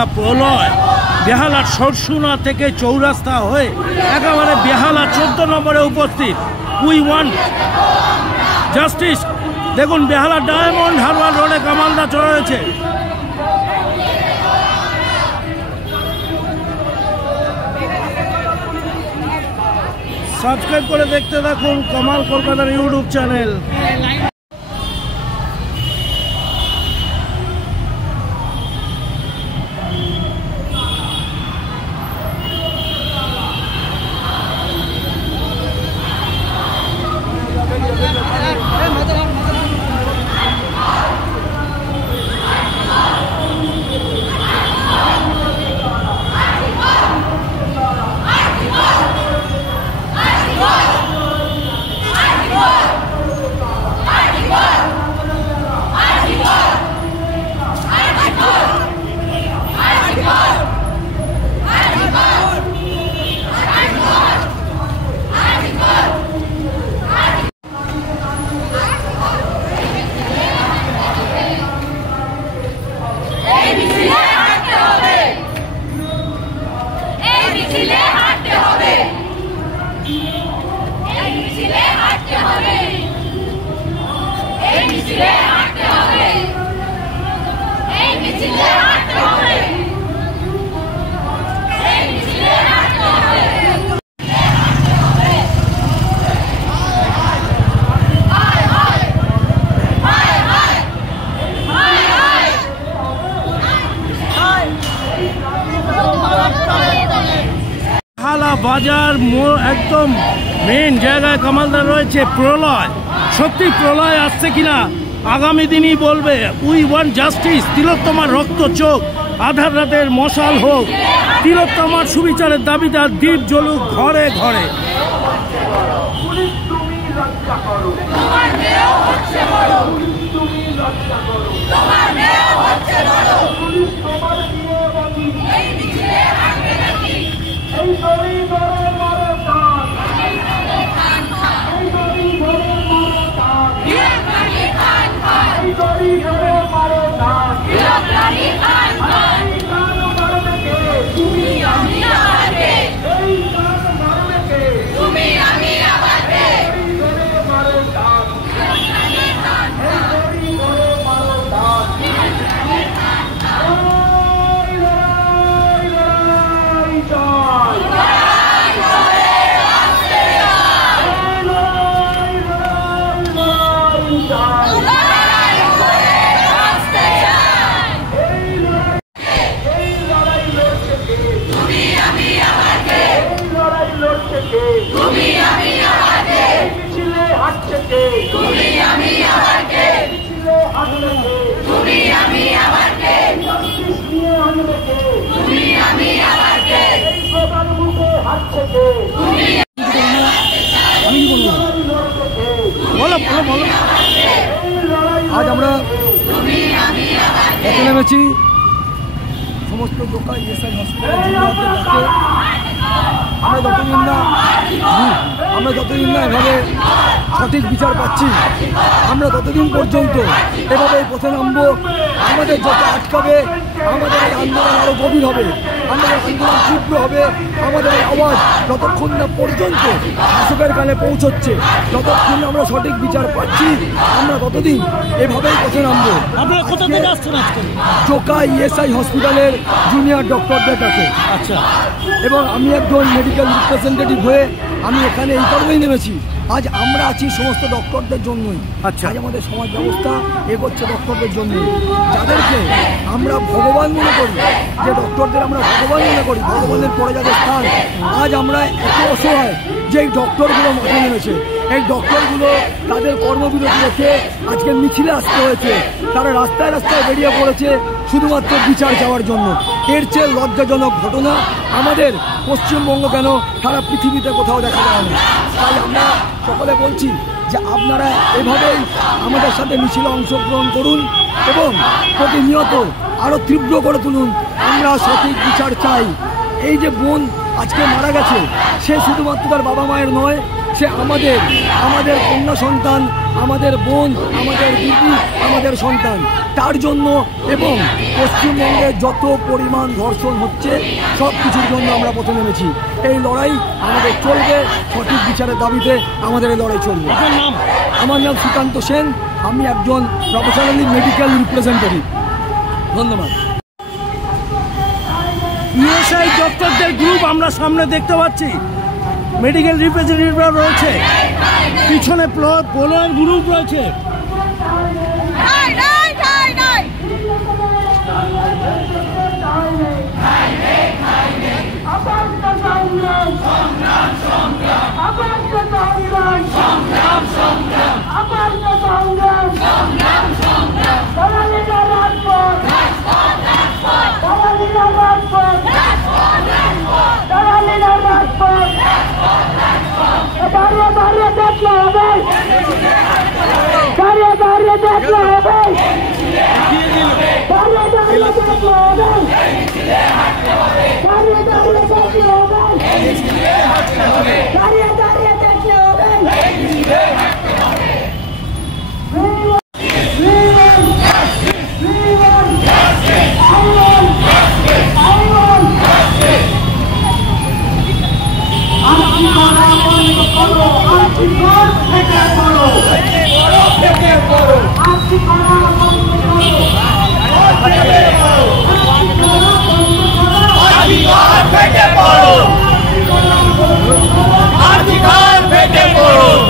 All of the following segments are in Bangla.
বেহালা প্রলয়, বেহালার সরসুনা থেকে চৌরাস্তা হয়ে একেবারে বেহালা 14 নম্বরে উপস্থিত। We want justice. দেখুন বেহালা ডায়মন্ড হারবার রোডে কামালদা চড়েছে। সাবস্ক্রাইব করে দেখতে থাকুন কামাল কলকাতার ইউটিউব চ্যানেল। বাজার একদম মেন জায়গায় কামালদার রয়েছে। প্রলয়, সত্যি প্রলয় আসছে কিনা আগামী দিনই বলবে। We want justice. তিলোত্তমার রক্ত চোখ, আধার রাতের মশাল হোক, তিলোত্তমার সুবিচারের দাবিদার দ্বীপ জ্বলুক ঘরে ঘরে। আজ আমরা এখানে নেমেছি সমস্ত জোকা ইএসআই হসপিটাল। আমরা যতদিন না এভাবে সঠিক বিচার পাচ্ছি, আমরা ততদিন পর্যন্ত এভাবে পথে নামবো। আমাদের যত আটকাবে আমাদের এই আন্দোলন আরও গভীর হবে, আমাদের আন্দোলন তীব্র হবে। আমাদের আওয়াজ যতক্ষণ না পর্যন্ত শাসকের কানে পৌঁছচ্ছে, যতক্ষণ আমরা সঠিক বিচার পাচ্ছি, আমরা ততদিন এভাবেই পথে নামবো। আপনারা কোথা থেকে আসছেন আজকে? জোকা ইএসআই হসপিটালের জুনিয়র ডক্টরদের কাছে। আচ্ছা। এবং আমি একজন মেডিকেল রিপ্রেজেন্টেটিভ হয়ে আমি এখানে এই কারণেই নেমেছি। আজ আমরা আছি সমস্ত ডক্টরদের জন্যই। আচ্ছা। আজ আমাদের সমাজ ব্যবস্থা এগোচ্ছে ডক্টরদের জন্যই, যাদেরকে আমরা ভগবান মনে করি, যে ডক্টরদের আমরা ভগবান মনে করি, ভগবানের পরে যাদের স্থান। আজ আমরা এত অসহায় যে এই ডক্টরগুলো মাঠে নেমেছে। এই ডক্টরগুলো তাদের কর্মবিরতি রেখে আজকে মিছিলে আসতে হয়েছে। তারা রাস্তায় রাস্তায় বেরিয়ে পড়েছে শুধুমাত্র বিচার চাওয়ার জন্য। এর চেয়ে লজ্জাজনক ঘটনা আমাদের পশ্চিমবঙ্গ কেন সারা পৃথিবীতে কোথাও দেখা যায় না। তাই আমরা সকলে বলছি যে আপনারা এভাবেই আমাদের সাথে মিছিলে অংশগ্রহণ করুন এবং প্রতিনিয়ত আরও তীব্র করে তুলুন। আমরা সঠিক বিচার চাই। এই যে বোন আজকে মারা গেছে, সে শুধুমাত্র তার বাবা মায়ের নয়, সে আমাদের কন্যা সন্তান, আমাদের বোন, আমাদের দিদি, আমাদের সন্তান। তার জন্য এবং পশ্চিমবঙ্গে যত পরিমাণ ধর্ষণ হচ্ছে সব কিছুর জন্য আমরা পথে নেমেছি। এই লড়াই আমাদের চলবে, সঠিক বিচারের দাবিতে আমাদের এই লড়াই চলবে। আমার নাম শ্রীকান্ত সেন, আমি একজন প্রফেশনালি মেডিকেল রিপ্রেজেন্টেটিভ। ধন্যবাদ। ইএসআই ডক্টরদের গ্রুপ আমরা সামনে দেখতে পাচ্ছি, মেডিকেল রিপ্রেজেন্টেটিভরা রয়েছে, পিছনে পোলোয়ার গ্রুপ রয়েছে।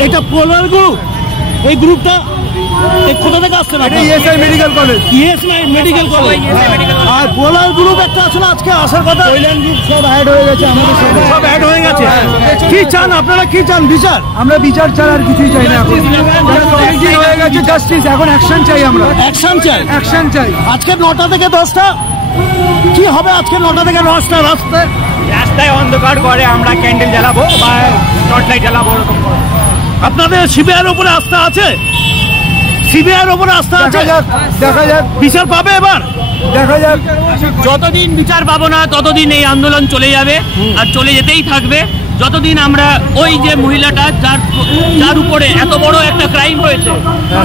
এটা পোলার গ্রুপ, এই গ্রুপটা কোথা থেকে আসছে? ESI medical college. ESI medical college. আর পোলার গ্রুপ একটা আছে না আজকে আসার কথা? সব অ্যাড হয়ে গেছে, আমাদের সব অ্যাড হয়ে গেছে। কি চান আপনারা, কি চান? বিচার? আমরা বিচার ছাড়া আর কিছুই চাই না। এখন হয়ে গেছে জাস্টিস, এখন অ্যাকশন চাই। আমরা অ্যাকশন চাই, অ্যাকশন চাই। আজকে 9টা থেকে 10টা কি হবে? আজকে 9টা থেকে 10টা রাস্তায় অন্ধকার করে আমরা ক্যান্ডেল জ্বালাবো বা টর্চ লাইট জ্বালাবো। আপনাদের সিবিআইয়ের উপরে আস্থা আছে? সিবিআইয়ের উপরে আস্থা আছে? দেখা যাক বিচার পাবে এবার, দেখা যাক। যতদিন বিচার পাবো না ততদিন এই আন্দোলন চলে যাবে আর চলে যেতেই থাকবে। যতদিন আমরা ওই যে মহিলাটা যার উপরে এত বড় একটা ক্রাইম হয়েছে,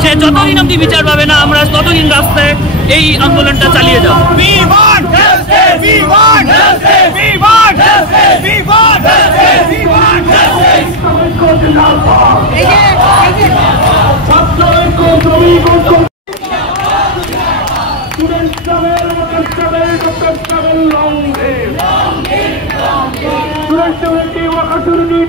সে যতদিন অব্দি বিচার পাবে না, আমরা ততদিন রাস্তায় এই আন্দোলনটা চালিয়ে যাবো।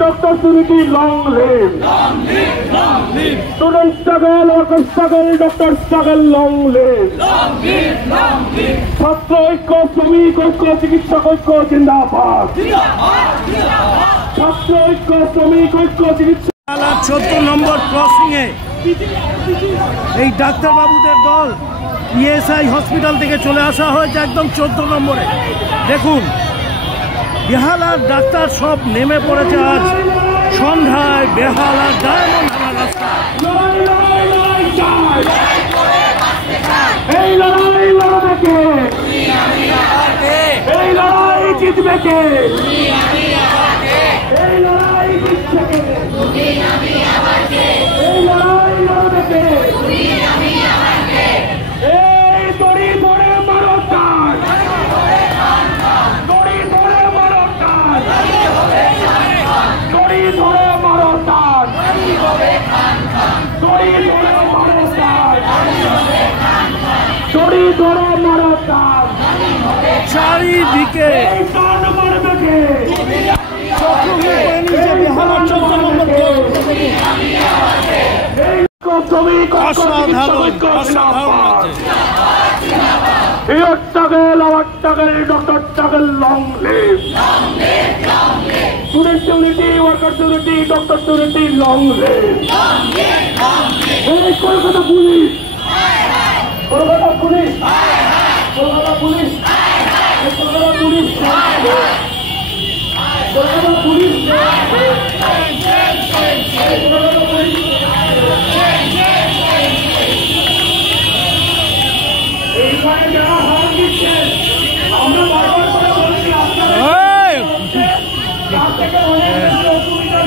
Doctor Suriti, long live! Long live! Long live! Student struggle, worker struggle, doctor struggle, long live! Long live! Long live! ছাত্র ঐক্য, শ্রমিক ঐক্য, চিকিৎসক ঐক্য, জিন্দাবাদ! জিন্দাবাদ! জিন্দাবাদ! ছাত্র ঐক্য, শ্রমিক ঐক্য, চিকিৎসক। 14 নম্বর ক্রসিং এ এই ডাক্তারবাবুদের দল ইএসআই হসপিটাল থেকে চলে আসা হয়েছে একদম 14 নম্বরে। দেখুন বেহালার ডাক্তার সব নেমে পড়েছে আজ সন্ধ্যায় বেহালার ডায়মন্ড হারবার রাস্তায়। এই লড়াই লড়বে কে? এই লড়াই জিতবে কে? এই লড়াই জিতবে কে? এই লড়াই লড়বে কে? এই দড়ি ধরে মারো টান, দড়ি ধরে মারো টান, দড়ি ধরে মারো টান, দড়ি ধরে মারো টান, দড়ি ধরে মারো টান। চারিদিকে টান মারবে কে? বেহালার 14 নম্বর Doctor struggle, long live! Student unity, worker unity, doctor unity, long live! Hey, Kolkata police! Kolkata police! Kolkata police! Kolkata police! Kolkata police! এইখানে যারা হাত দিচ্ছে আমরা বারবার করে বলছি আপনারা থেকে অনেক অসুবিধা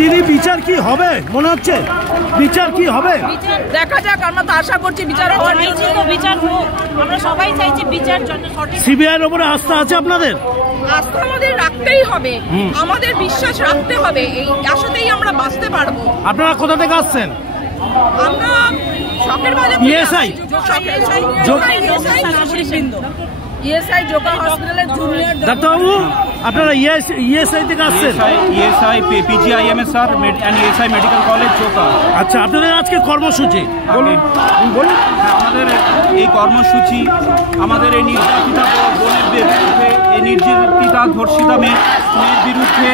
দিদি বিচার কি হবে মনে হচ্ছে? বিচার কি হবে দেখা যাক, আমরা তো আশা করছি বিচার হওয়ার জন্য। বিচার হোক, আমরা সবাই চাইছি বিচার জন্য। সিবিআই এর উপরে আস্থা আছে আপনাদের? আস্থা আমাদের রাখতেই হবে, আমাদের বিশ্বাস রাখতে হবে, এই আশাতেই আমরা বাঁচতে পারবো। আপনারা কোথা থেকে আসছেন? আমরা শখের বাজার ইএসআই ইএসআই যোগা হসপিটালের জুনিয়র ডাক্তারবাবু, আপনারা ইএসআই থেকে আসছেন? ESI PGIMSR and ESI medical college Joka. আচ্ছা, আপনাদের আজকে কর্মসূচি বলুন। আমাদের এই কর্মসূচি আমাদের এই নির্যাতিতা বোনের বিরুদ্ধে, এই নির্যাতিতা ধর্ষিতা মেয়ের বিরুদ্ধে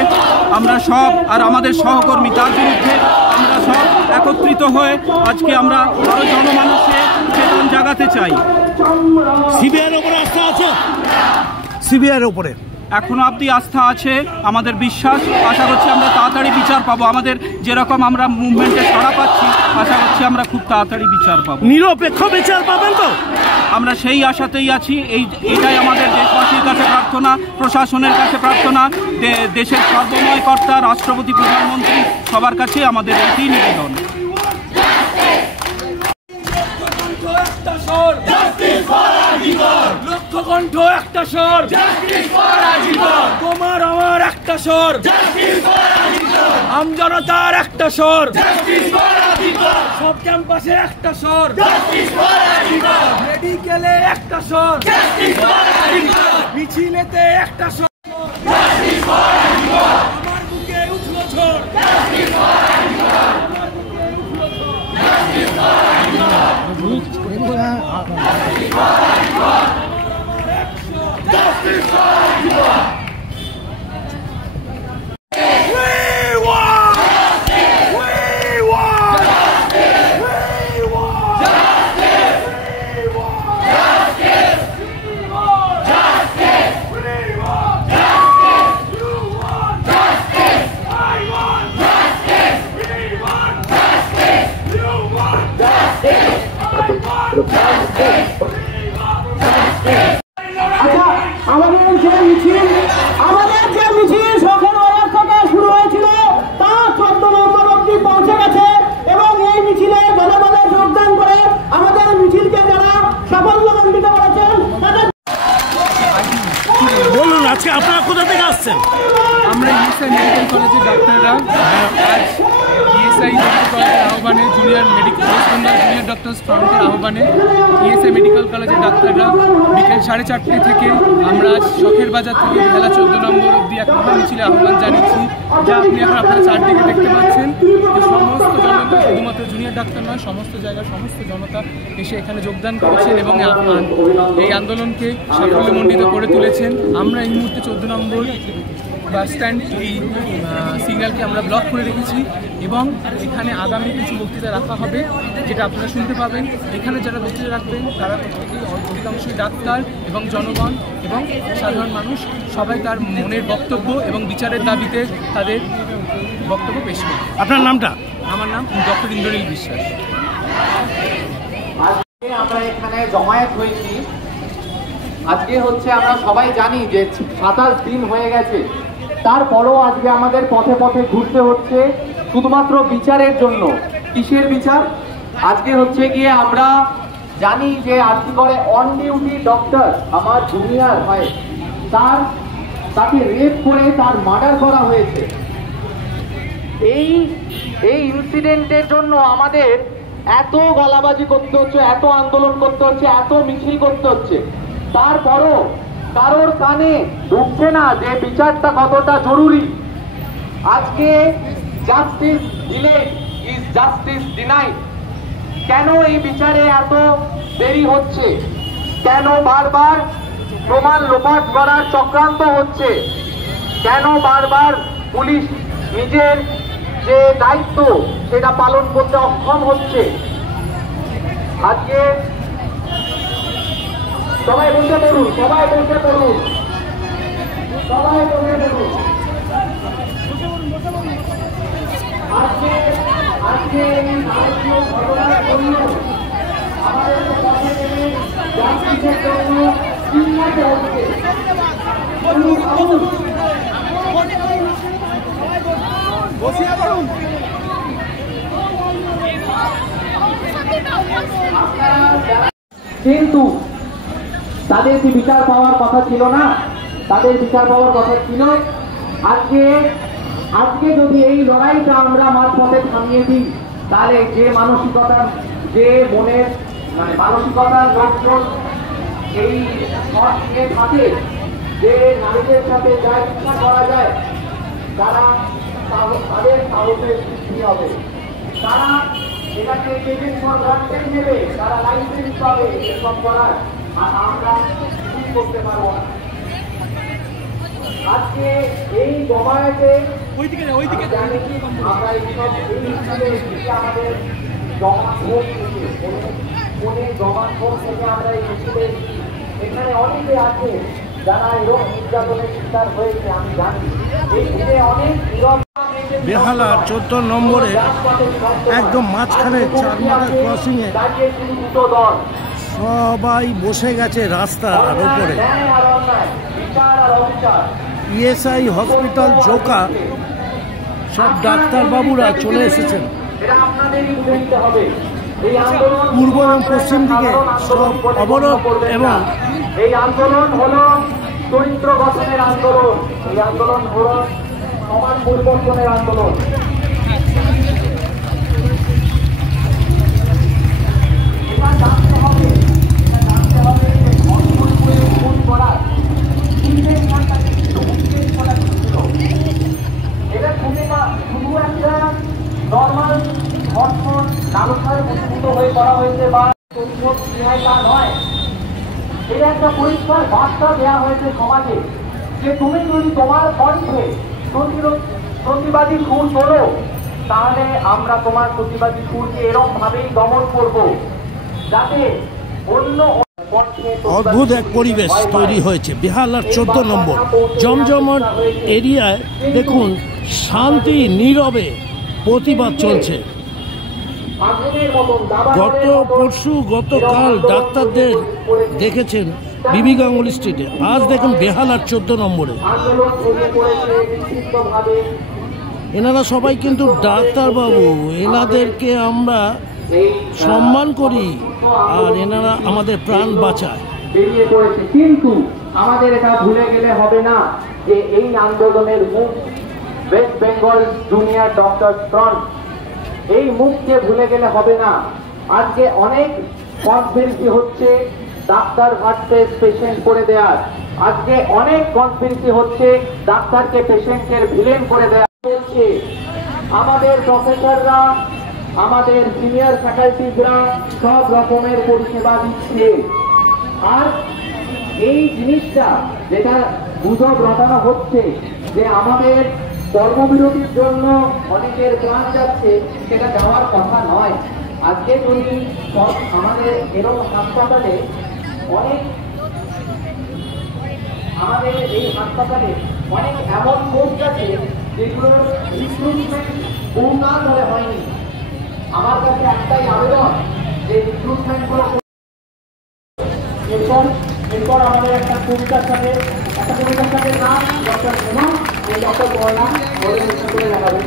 আমরা সব, আর আমাদের সহকর্মী তার বিরুদ্ধে আমরা সব একত্রিত হয়ে আজকে আমরা আরো জনমানুষে চেতন জাগাতে চাই। সিবিআইয়ের উপরে আস্থা আছে? সিবিআইয়ের উপরে এখনো অবধি আস্থা আছে, আমাদের বিশ্বাস। আশা করছি আমরা তাড়াতাড়ি বিচার পাবো। আমাদের যেরকম আমরা মুভমেন্টে সাড়া পাচ্ছি, আশা করছি আমরা খুব তাড়াতাড়ি বিচার পাবো। নিরপেক্ষ বিচার পাবেন তো? আমরা সেই আশাতেই আছি। এইটাই আমাদের দেশবাসীর কাছে প্রার্থনা, প্রশাসনের কাছে প্রার্থনা, দেশের সর্বময় কর্তা রাষ্ট্রপতি, প্রধানমন্ত্রী সবার কাছে আমাদের এইটি নিবেদন। লক্ষ্যকণ্ঠ একটা স্বর, তোমার আমার একটা স্বর, আমজনতার একটা স্বর, সব ক্যাম্পাসে একটা স্বর, মেডিকেলে একটা স্বর, মিছিলেতে একটা স্বর, আমার বুকে উঠলো ঝড়। আমাদের যে মিছিল শখের বাজার থেকে শুরু হয়েছিল তা 14 নম্বর অব্দি পৌঁছে গেছে এবং এই মিছিলে পদে পদে যোগদান করে আমাদের মিছিলকে যারা সাফল্যমণ্ডিত করেছেন তাদের বলুন। আজকে আপনারা কোথা থেকে আসছেন? আমরা ইএসআই মেডিকেল কলেজের ডাক্তাররা আজ ইএসআই মেডিকেল কলেজের আহ্বানে জুনিয়র মেডিকেল জুনিয়র ডক্টরস ফ্রন্টের আহ্বানে ইএসআই মেডিকেল কলেজের ডাক্তাররা বিকেল 4:30 থেকে আমরা আজ শখের বাজার থেকে বেলা 14 নম্বর অব্দি এক মহা মিছিলে আহ্বান জানিয়েছি, যা আপনি এখন আপনারা চারদিকে দেখতে পাচ্ছেন। সমস্ত জনতা, শুধুমাত্র জুনিয়র ডাক্তার নয়, সমস্ত জায়গার সমস্ত জনতা এসে এখানে যোগদান করেছেন এবং এই আন্দোলনকে সাফল্যমণ্ডিত করে তুলেছেন। আমরা এই মুহূর্তে 14 নম্বর বাস স্ট্যান্ড এই সিগন্যালকে আমরা ব্লক করে রেখেছি এবং এখানে আগামী কিছু বক্তৃতা রাখা হবে, যেটা আপনারা শুনতে পাবেন। এখানে যারা বক্তৃতা রাখবেন তারা প্রত্যেকেই অধিকাংশই ডাক্তার এবং জনগণ এবং সাধারণ মানুষ, সবাই তার মনের বক্তব্য এবং বিচারের দাবিতে তাদের বক্তব্য পেশ করবে। আপনার নামটা? আমার নাম ডক্টর ইন্দ্রনীল বিশ্বাস। আমরা এখানে জমায়েত হয়েছি আজকে হচ্ছে, আমরা সবাই জানি যে 27 দিন হয়ে গেছে, তারপরও আজকে আমাদের পথে পথে ঘুরতে হচ্ছে শুধুমাত্র বিচারের জন্য। কিসের বিচার? আজকে হচ্ছে গিয়ে আমরা জানি যে আজকে করে অন ডিউটি ডক্টর আমার জুনিয়র হয়, তাকে রেপ করে তার মার্ডার করা হয়েছে। এই ইনসিডেন্টের জন্য আমাদের এত গলাবাজি করতে হচ্ছে, এত আন্দোলন করতে হচ্ছে, এত মিছিল করতে হচ্ছে, তারপরও কারোর কানে ঢুকছে না যে বিচারটা কতটা জরুরি। আজকে justice delayed is justice denied. কেন এই বিচারে এত দেরি হচ্ছে? কেন বারবার প্রমাণ লোপাট করার চক্রান্ত হচ্ছে? কেন বারবার পুলিশ নিজের যে দায়িত্ব সেটা পালন করতে অক্ষম হচ্ছে? আজকে সবাই বসে পড়ুন, সবাই বসে পড়ুন, সবাই বসে পড়ুন। আজকে এই ভারতীয় ঘটনার জন্য আমাদের পথে নেমে জাতির জন্য চিন্তাতে হচ্ছে। কিন্তু তাদের কি বিচার পাওয়ার কথা ছিল না? তাদের বিচার পাওয়ার কথা ছিল। আজকে যদি এই লড়াইটা আমরা মাঝপথে থামিয়ে দিই, তাহলে যে মানসিকতার যে মনের মানসিকতার লোকজন এই থাকে যে নারীদের সাথে যা ইচ্ছা করা যায়, তাদের সাহসের সৃষ্টি হবে। তারা এটাকে সরকার নেবে, তারা লাইসেন্স পাবে এসব করার, আর আমরা কি করতে পারবো না। আজকে এই জমায়েতে আমরা আমাদের জমা ভোট থেকে জমা ভোট থেকে আমরা এই মিছিলে এখানে অনেকে আছে যারা এরকম নির্যাতনের শিকার হয়েছে, আমি জানি। এই মিলে অনেক বেহালা 14 নম্বরে একদম মাঝখানে চারমাথা ক্রসিং এ সবাই বসে গেছে রাস্তার উপরে। ইএসআই হসপিটাল জোকা সব ডাক্তারবাবুরা চলে এসেছেন। পূর্ব এবং পশ্চিম দিকে সব অবরোধ, এবং এই আন্দোলন হলো চরিত্র গঠনের আন্দোলন, এই আন্দোলন হলো সমাজ পরিবর্তনের আন্দোলন। এটা শুধু একটা নর্মাল ধর্ষণ নারকতায় পরিণত হয়ে করা হয়েছে বা তা নয়। এটা একটা পরিষ্কার বার্তা দেওয়া হয়েছে সমাজে যে তুমি যদি তোমার কণ্ঠে প্রতিবাদী সুর তোলো, তাহলে আমরা তোমার প্রতিবাদী সুরকে এরকম ভাবেই দমন করব, যাতে অন্য অদ্ভুত এক পরিবেশ তৈরি হয়েছে বেহালার 14 নম্বর জমজমট এরিয়ায়। দেখুন, শান্তি নীরবে প্রতিবাদ চলছে। গতকাল ডাক্তারদের দেখেছেন বিবি গাঙ্গুলি স্ট্রিটে, আজ দেখুন বেহালার 14 নম্বরে। এনারা সবাই কিন্তু ডাক্তারবাবু, এনাদেরকে আমরা সম্মান করি, আর এনারা আমাদের প্রাণ বাঁচায়। বেরিয়ে পড়েছে, কিন্তু আমাদের এটা ভুলে গেলে হবে না যে এই আন্দোলনের মুখ West Bengal junior doctor front, এই মুখকে ভুলে গেলে হবে না। আজকে অনেক কনস্পিরেসি হচ্ছে ডাক্তার ভার্সেস পেশেন্ট করে দেওয়ার, আজকে অনেক কনস্পিরেসি হচ্ছে ডাক্তারকে পেশেন্টের ভিলেন করে দেওয়া হচ্ছে। আমাদের প্রফেসররা, আমাদের সিনিয়র ফ্যাকাল্টিজরা সব রকমের পরিষেবা দিচ্ছে, আর এই জিনিসটা যেটা গুজব রটানো হচ্ছে যে আমাদের কর্মবিরতির জন্য অনেকের প্রাণ যাচ্ছে, সেটা যাওয়ার কথা নয়। আজকে যদি আমাদের এরকম হাসপাতালে আমাদের এই হাসপাতালে অনেক এমন পোস্ট আছে যেগুলোর রিক্রুটমেন্ট বহুকাল ধরে হয়নি। আমার কাছে একটাই আবেদন যে রিক্রুটমেন্ট গুলো এরপর আমাদের একটা কবিতার সাথে নাম ডক্টর হেমন্ত, এই ডক্টর বর্ণা বলে দেখাবেন।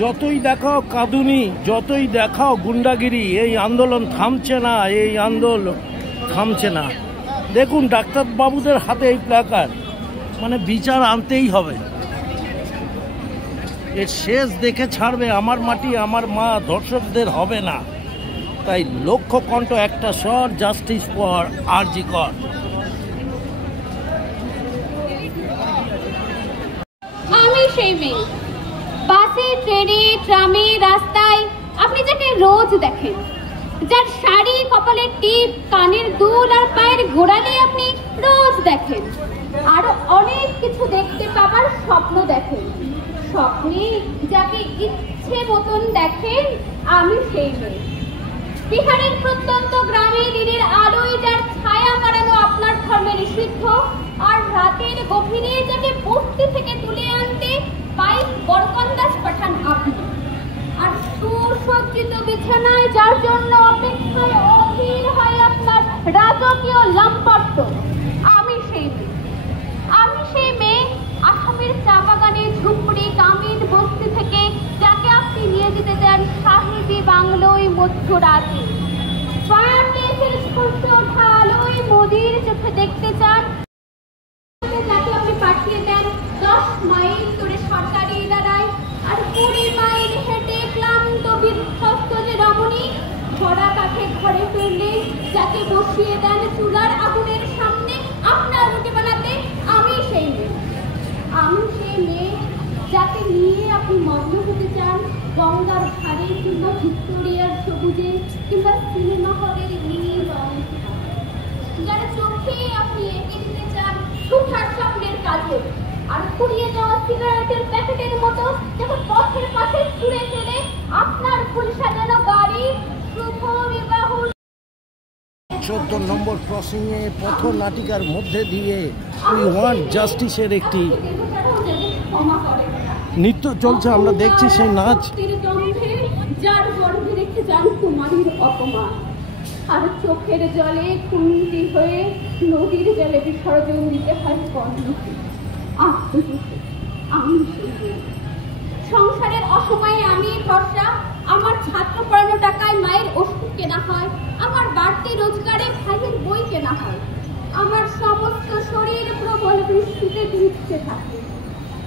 যতই দেখাও কাঁদুনি, যতই দেখাও গুন্ডাগিরি, এই আন্দোলন থামছে না, এই আন্দোলন থামছে না। দেখুন ডাক্তারবাবুদের হাতে এই প্ল্যাকার্ড, মানে বিচার আনতেই হবে। এর শেষ দেখে ছাড়বে আমার মাটি আমার মা, ধর্ষকদের হবে না। তাই লক্ষ্য কণ্ঠ একটা স্বর, জাস্টিস ফর আরজি কর। আমি সেই মেয়ে, বাসে ট্রেনে ট্রামে রাস্তায় আপনি যাকে রোজ দেখেন, যার শাড়ি, কপালের টিপ, কানের দুল আর পায়ের গোড়ালি আপনি রোজ দেখেন। আরো অনেক কিছু দেখতে পাবার স্বপ্ন দেখেন, স্বপ্নে যাকে ইচ্ছে মতন দেখেন, আমি সেই মেয়ে। বিহারের প্রত্যন্ত গ্রামে দিনের আলোয় যার ছায়া মারানো আপনার ধর্মে নিষিদ্ধ, আর রাতের গভীরে যাকে বস্তি থেকে তুলে আনতে পাইপ বরকন্দাজ পাঠান আপনি। আর সুসজ্জিত বিছানায় যার জন্য অপেক্ষায় অধীর হয় আপনার রাজকীয় লাম্পট্য। আমি সেই মেয়ে আসামের চা বাগানে ঝুপড়ি কামিন বস্তি থেকে যাকে আপনি নিয়ে যেতে চান সাহিদি বাংলোয় মধ্যরাতে। ফায়ারপ্লেসের স্পর্শ ওঠা আলোয় মোদির চোখে দেখতে চান যাকে আপনি পাঠিয়ে দেন 10 মাইল দূরে সরকারি ইদারায়। আর 20 মাইল হেঁটে ক্লান্ত বিধ্বস্ত যে রমণী ঘোড়া কাঠে ঘরে ফিরলে যাকে বসিয়ে দেন চুলার আগুনের সামনে আপনার রুটি বানাতে। আমি সেই মেয়ে যাকে নিয়ে আপনি মগ্ন হতে চান গঙ্গার ধারে কিংবা ভিক্টোরিয়ার সবুজে কিংবা সিনেমা হলের নীল রং, যার চোখে আপনি এঁকে দিতে চান সুঠার স্বপ্নের কাজে। আর পুড়িয়ে যাওয়া সিগারেটের প্যাকেটের মতো যখন পথের পাশে ছুঁড়ে ফেলে আপনার ফুল সাজানো গাড়ি শুভ বিবাহ 14 নম্বর ক্রসিং এ পথ নাটিকার মধ্যে দিয়ে উই ওয়ান্ট জাস্টিসের একটি নৃত্য চলছে। আমরা দেখছি সেই নাচ। যার গর্ভে রেখে যান কুমারীর অপমান, আর চোখের জলে খুন্তি হয়ে নদীর জলে বিসর্জন দিতে হয় কর্ণকে। আমি সংসারের অসময়ে আমি ভরসা। আমার ছাত্র পড়ানো টাকায় মায়ের ওষুধ কেনা হয়, আমার বাড়তি রোজগারে ভাইয়ের বই কেনা হয়। আমার সমস্ত শরীর প্রবল বৃষ্টিতে ভিজতে থাকে।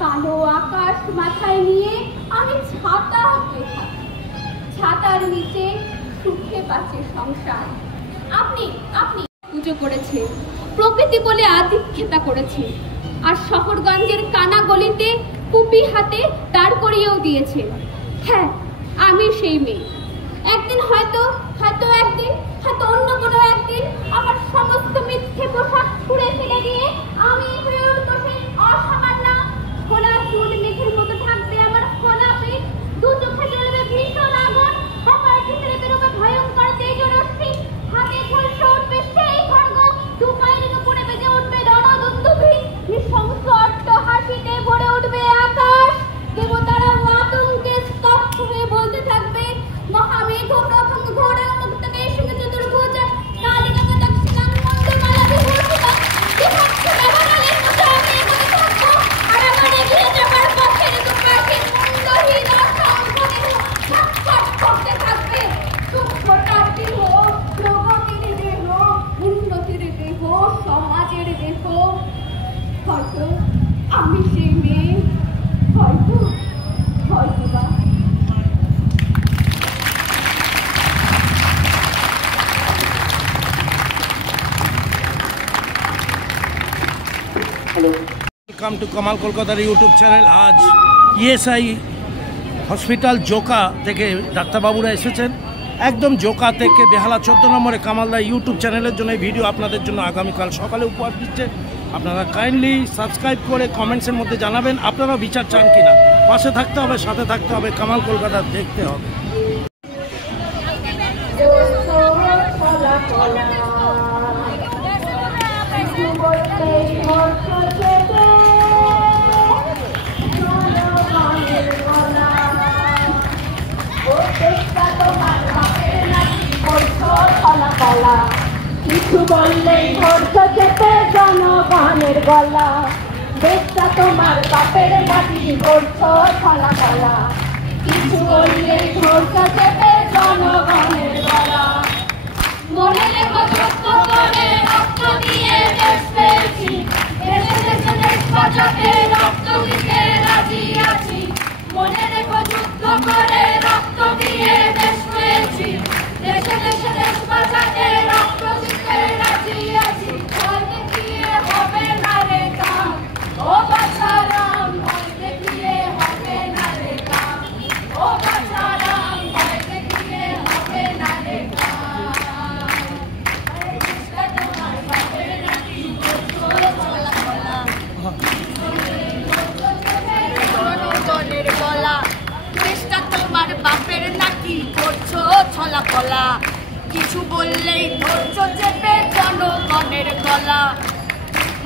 কালো আকাশ মাথায় নিয়ে আমি ছাতা হাতে থাকি। ছাতার নিচে সুখে বাঁচে সংসার। আপনি পুজো করেছে, প্রকৃতি বলে আদিক্ষেতা করেছে, আর শহরগঞ্জের কানা গলিতে কুপি হাতে দাঁড় করিয়েও দিয়েছে। হ্যাঁ, আমি সেই মেয়ে। একদিন হয়তো অন্য কোনো একদিন আমার সমস্ত মিথ্যে পোশাক ছুঁড়ে ফেলে দিয়ে আমি হয়ে উঠবো সেই অসামান্য। খোলা চুল মেঘের মতো থাকবে আমার খোলা পেট, দু চোখে জ্বলবে ভীষণ আগুন, হাঁপায় ভিতরে বেরোবে ভয়ঙ্কর তেজরশ্মি, হাতে ঝলসে উঠবে সেই খড়গ, দু পায়ের উপরে বেজে উঠবে রণদুন্দুভি, নৃশংস অট্ট হাসিতে ভরে উঠবে আকাশ। দেবতারা আতঙ্কে স্তব্ধ হয়ে বলতে থাকবে মহামেঘ প্রথম ঘোড়া মুক্তকে সঙ্গে চতুর্ভুজ কালিকা দক্ষিণাং মন্দমালা বিভূষিতা বিভক্ত ব্যবহারের মতো আমি এগোতে থাকবো। আর আমার এগিয়ে যাবার পথের দুপাশে মুন্ডহীন অসংখ্য ছটফট করতে থাকবে। সভ্যতার দেহ, প্রগতির দেহ, উন্নতির দেহ, সমাজের দেহ। হয়তো আমি সেই মেয়ে, হয়তো বা ওয়েলকাম টু কামাল কলকাতার ইউটিউব চ্যানেল। আজ ইএসআই হসপিটাল জোকা থেকে ডাক্তারবাবুরা এসেছেন, একদম জোকা থেকে বেহালা 14 নম্বরে কামালদা ইউটিউব চ্যানেলের জন্য এই ভিডিও আপনাদের জন্য আগামীকাল সকালে উপহার দিচ্ছে। আপনারা কাইন্ডলি সাবস্ক্রাইব করে কমেন্টসের মধ্যে জানাবেন আপনারা বিচার চান কিনা। পাশে থাকতে হবে, সাথে থাকতে হবে, কামাল কলকাতা দেখতে হবে। কিছু বললেই ধরছ চেপে জনগণের গলা, দেশটা তোমার বাপের মাটি করছো ছলা কলা। কিছু বললেই ধরছ চেপে জনগণের গলা। মনে রেখো যুদ্ধ করে রক্ত দিয়ে দেশ পেয়েছি, দেশে দেশে দেশ বাঁচাতে রক্ত দিতে রাজি আছি। মনে রেখো যুদ্ধ করে রক্ত দিয়ে দেশ পেয়েছি, দেশে দেশে দেশ বাঁচাতে রক্ত দিতে রাজি আছি। ভয় দেখিয়ে হবে না রে কাম, ও বাছারাম, ভয় দেখিয়ে হবে না রে কাম, ও বাছারাম, ভয় দেখিয়ে হবে না রে কাম। তোমার বাপের নাকি করছো ছলা কলা, জনগণের গলা। দেশটা তোমার বাপের নাকি করছো ছলা কলা, কিছু বললেই ধরছো চেপে জনগণের গলা।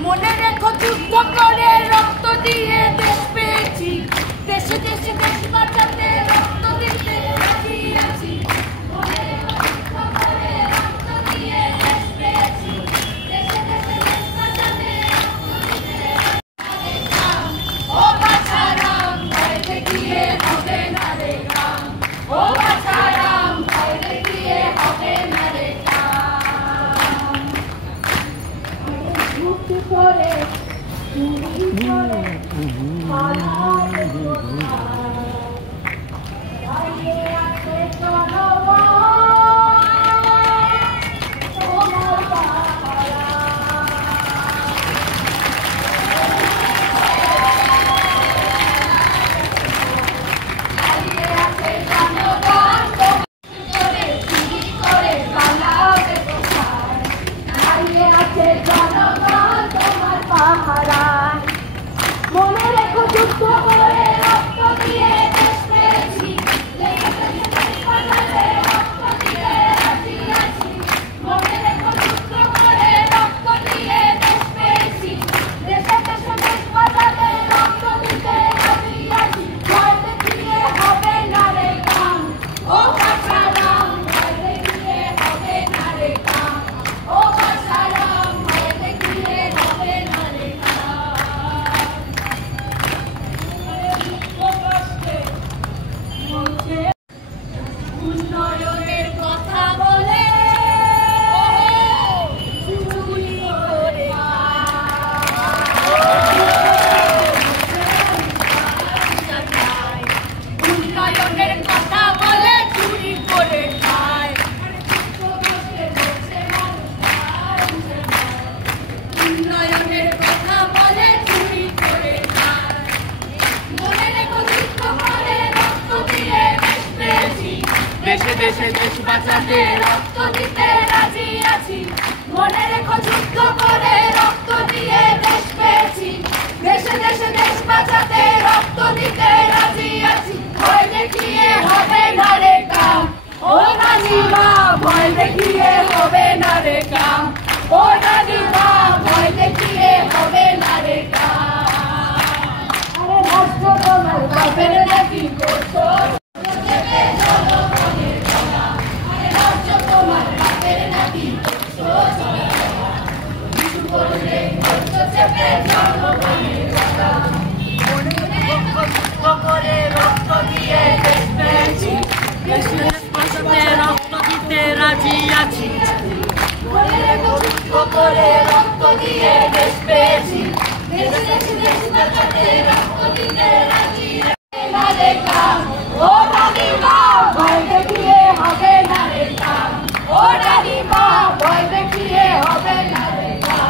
মনে রেখো যুদ্ধ করে রক্ত দিয়ে দেশ পেয়েছি, দেশে দেশে দেশ বাঁচাতে রক্ত দিতে রাজি আছি। মনে রেখো যুদ্ধ করে রক্ত দিয়ে দেশ পেয়েছি, দেশে দেশে দেশ বাঁচাতে রক্ত দিতে রাজি আছি। ও বাছারাম ভয় দেখিয়ে হবে না রে কাম, ও বাছারাম ভয় দেখিয়ে হবে না রে কাম। মুক্তি করে মনে রেখো যুদ্ধ করে রক্ত দিয়ে দেশ পেয়েছি, রক্ত দিয়ে রাজি আছি। মনে রেখো যুদ্ধ করে রক্ত দিয়ে দেশ পেয়েছি, দেশে দেশে দেশ বাঁচাতে রক্ত দিতে রাজি আছি। ভয় দেখিয়ে হবে না রে কাম, ও বাছারাম ভয় দেখিয়ে হবে না রে কাম, ও বাছারাম ভয় দেখিয়ে হবে না রে কাম। উন্নয়নের কথা বলে চুরি করে উন্নয়নের কথা বলে চুরি করে খায়, উন্নয়নের কথা বলে চুরি করে খায়। মনে রেখো যুদ্ধ করে রক্ত দিয়ে দেশ পেয়েছি, দেশে দেশে দেশ বাঁচাতে রক্ত দিতে রাজি আছি। মনে রেখো যুদ্ধ করে রক্ত দিয়ে দেশ পেয়েছি, দেশে দেশে দেশ বাঁচাতে রক্ত দিতে রাজি আছি। ভয় দেখিয়ে হবে না রে কাম, ও নানিমা ভয় দেখিয়ে হবে না রে কাম, ও নানিমা ভয় দেখিয়ে হবে না রে কাম। আরে রাষ্ট্র তোমার বাপের নাকি করছো, রক্ত দিয়ে দেশ পেয়েছি, দেশে দেশ বাঁচাতে রক্ত দিতে রাজি আছি। মনে রেখো যুদ্ধ করে রক্ত দিয়ে দেশ পেয়েছি, দেশে দেশে দেশ বাঁচাতে রক্ত দিতে রাজি আছি। ও রানীমা ভয় দেখিয়ে হবে না রে কাম, ও রানীমা ভয় দেখিয়ে হবে না রে কাম।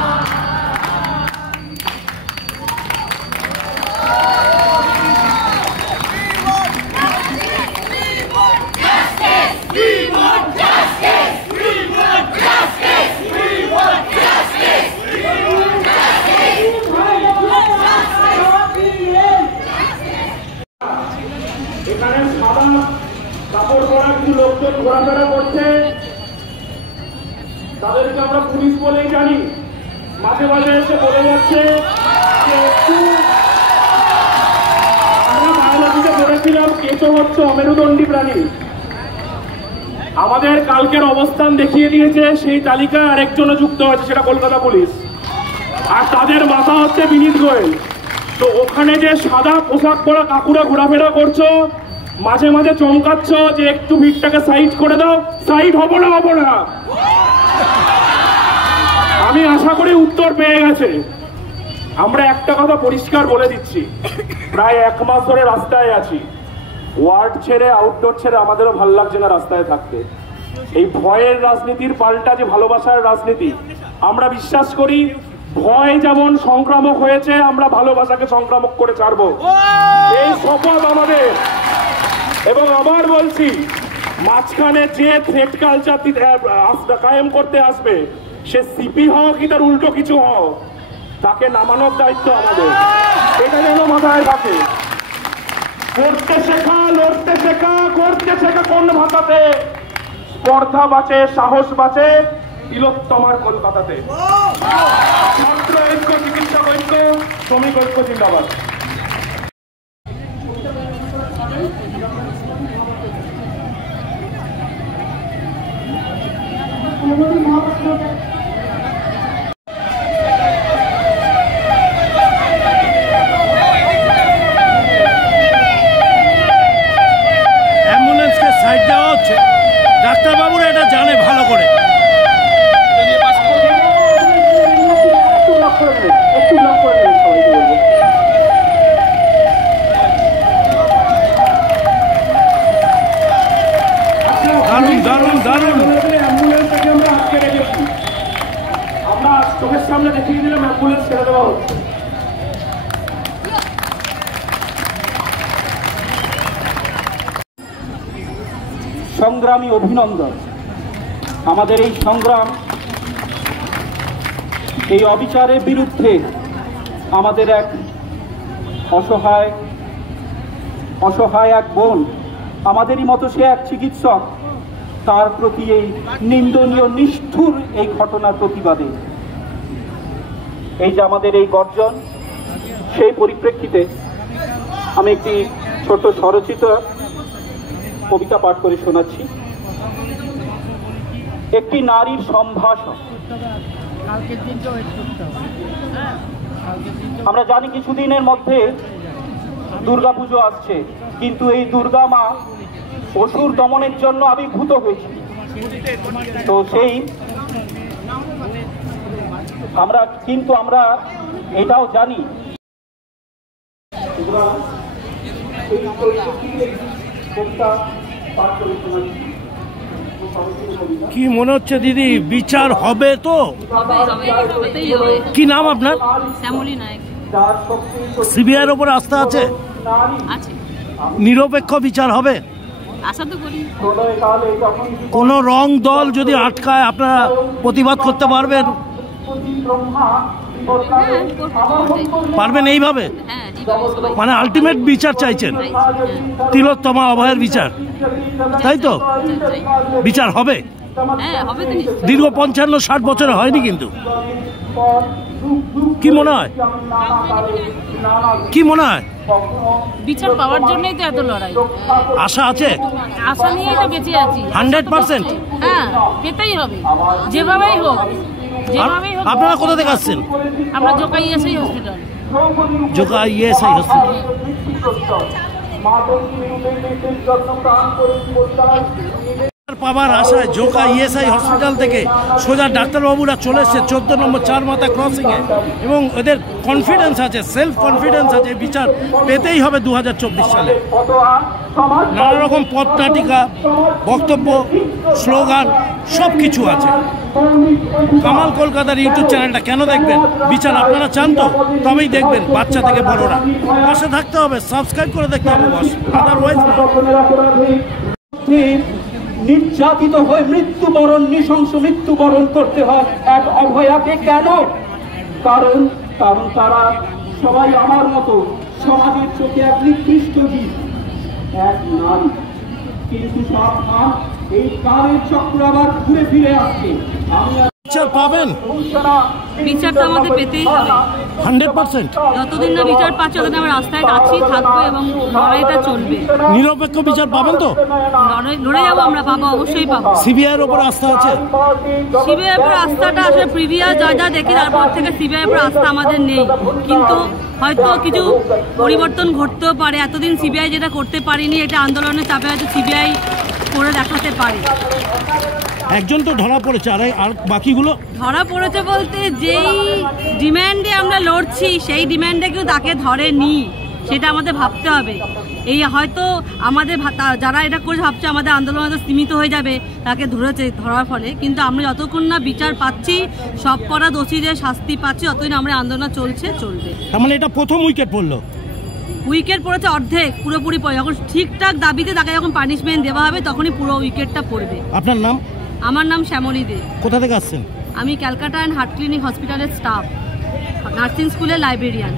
এখানে সাদা কাপড় পরা কিছু লোকজন ঘোরাফেরা করছে, তাদেরকে আমরা পুলিশ বলেই জানি। মাঝে মাঝে এসে বলে যাচ্ছে যে একটু আমরা বায়োলজিতে পড়েছিলাম কেঁচো হচ্ছে অমেরুদণ্ডী প্রাণী। আমাদের কালকের অবস্থান দেখিয়ে দিয়েছে, সেই তালিকায় আরেকজনও যুক্ত হয়েছে, সেটা কলকাতা পুলিশ, আর তাদের মাথা হচ্ছে বিনীত গোয়েল। তো ওখানে যে সাদা পোশাক পরা কাকুরা ঘোরাফেরা করছো, মাঝে মাঝে চমকাচ্ছ যে একটু ভিড়টাকে সাইড করে দাও, সাইড হবো না। আমি আশা করি উত্তর পেয়ে গেছে। আমরা একটা কথা পরিষ্কার বলে দিচ্ছি, প্রায় 1 মাস ধরে রাস্তায় আছি, ওয়ার্ড ছেড়ে আউটডোর ছেড়ে আমাদেরও ভালো লাগছে না রাস্তায় থাকতে। এই ভয়ের রাজনীতির পাল্টা যে ভালোবাসার রাজনীতি, আমরা বিশ্বাস করি ভয় যেমন সংক্রামক হয়েছে, আমরা ভালোবাসাকে সংক্রামক করে ছাড়বো, এই শপথ আমাদের। এবং আবার বলছি, মাঝখানে যে থ্রেট কালচার কায়েম করতে আসবে, সে সিপি হও কি তার উল্টো কিছু হও, তাকে নামানোর দায়িত্ব আমাদের। এটা যেন মাথায় থাকে। করতে শেখা, লড়তে শেখা, করতে শেখা কোন ভাষাতে? স্পর্ধা বাঁচে, সাহস বাঁচে তিলোত্তমার কলকাতাতে। ছাত্র ঐক্য, চিকিৎসক ঐক্য, শ্রমিক ঐক্য জিন্দাবাদ। অ্যাম্বুলেন্সকে সাইড দেওয়া হচ্ছে, ডাক্তারবাবুরা এটা জানে ভালো করে। দারুণ দারুণ দারুণ। অ্যাম্বুলেন্সটাকে আমরা আটকে রেখেছি, আমরা চোখের সামনে দেখিয়ে দিলাম অ্যাম্বুলেন্স ছেড়ে দেওয়া হচ্ছে। সংগ্রামী অভিনন্দন। আমাদের এই সংগ্রাম, এই অবিচারের বিরুদ্ধে আমাদের এক অসহায় এক বোন, আমাদেরই মতো সে এক চিকিৎসক, তার প্রতি এই নিন্দনীয় নিষ্ঠুর এই ঘটনার প্রতিবাদে এই যে আমাদের এই গর্জন, সেই পরিপ্রেক্ষিতে আমি একটি ছোট্ট স্বরচিত কবিতা পাঠ করে শোনাচ্ছি। একটি নারীর সম্ভাষণ। আমরা জানি কিছুদিনের মধ্যে দুর্গাপুজো আসছে, কিন্তু এই দুর্গা মা অসুর দমনের জন্য আবির্ভূত হয়েছে। তো সেই আমরা এটাও জানি কি মনে হচ্ছে দিদি, বিচার হবে তো? কি নাম আপনার? শ্যামলী নায়ক। সিবিআইয়ের উপর আস্থা আছে? নিরপেক্ষ বিচার হবে? আশা তো করি। কোন রং দল যদি আটকায় আপনারা প্রতিবাদ করতে পারবেন? পারবেন এইভাবে? মানে আলটিমেট বিচার চাইছেন, তিলোত্তমা অভয়ের বিচার, তাই তো? বিচার হবে? দীর্ঘ 55-60 বছরে হয়নি, কিন্তু কি মনে হয়, কি মনে হয়? বিচার পাওয়ার জন্যই তো এত লড়াই। আশা আছে? আশা নিয়েই তো বেঁচে আছি। 100%? হ্যাঁ, পেতেই হবে, যেভাবেই হোক। আপনারা কোথা থেকে আসছেন? আমরা Joka ESI hospital. Joka ESI hospital. পাবার আশায় জোকা ইএসআই হসপিটাল থেকে সোজা ডাক্তারবাবুরা চলে এসছে 14 নম্বর 4 মাথা ক্রসিংয়ে, এবং এদের কনফিডেন্স আছে, সেলফ কনফিডেন্স আছে, বিচার পেতেই হবে 2024 সালে। নানা রকম পথ নাটিকা, বক্তব্য, স্লোগান সব কিছু আছে। কামাল কলকাতার ইউটিউব চ্যানেলটা কেন দেখবেন? বিচার আপনারা চান তো? তবেই দেখবেন, বাচ্চা থেকে বড়রা। পাশে থাকতে হবে, সাবস্ক্রাইব করে দেখতে হবে বস, আদারওয়াইজ নির্যাতিত হয়ে নৃশংস মৃত্যুবরণ করতে হয় এক অভয়াকে। কেন? কারণ তারা সবাই আমার মতো সমাজের চোখে এক নিকৃষ্ট জীব, এক নারী। কিন্তু সাবধান, এই কালের চক্র আবার ঘুরে ফিরে আসছে। বিচার পাবেন? বিচারটা আমাদের পেতেই হবে 100%। যতদিন না বিচার পাচ্ছি ততদিন আমরা রাস্তায় আছি, থাকবো এবং লড়াইটা চলবে। নিরপেক্ষ বিচার পাবেন তো? লড়ে যাবো, আমরা পাবো, অবশ্যই পাবো। সিবিআইয়ের উপর আস্থা আছে? সিবিআইয়ের উপর আস্থাটা আসলে প্রিভিয়াস যা দেখি তারপর থেকে সিবিআইয়ের উপর আস্থা আমাদের নেই, কিন্তু হয়তো কিছু পরিবর্তন ঘটতেও পারে। এতদিন সিবিআই যেটা করতে পারিনি, এটা আন্দোলনের চাপে হয়তো সিবিআই করে দেখাতে পারে। একজন তো ধরা পড়েছে, আর বাকিগুলো ধরা পড়েছে বলতে যেই ডিম্যান্ডে আমরা লড়ছি সেই ডিম্যান্ডে কেউ তাকে ধরেনি, সেটা আমাদের ভাবতে হবে। এই হয়তো আমাদের যারা এটা করে ভাবছে আমাদের আন্দোলন হয়তো সীমিত হয়ে যাবে, তাকে ধরার ফলে, কিন্তু আমরা যতক্ষণ না বিচার পাচ্ছি, সব করা দোষীদের শাস্তি পাচ্ছি, ততদিন আমরা আন্দোলন চলবে। তার মানে এটা প্রথম উইকেট পড়লো? উইকেট পড়েছে অর্ধেক, পুরোপুরি পড়ে। যখন ঠিকঠাক দাবিতে তাকে যখন পানিশমেন্ট দেওয়া হবে তখনই পুরো উইকেটটা পড়বে। আপনার নাম? আমার নাম শ্যামলী দে। কোথা থেকে আসছেন? আমি ক্যালকাটা অ্যান্ড হার্ট ক্লিনিক হসপিটালের স্টাফ, নার্সিং স্কুলের লাইব্রেরিয়ান।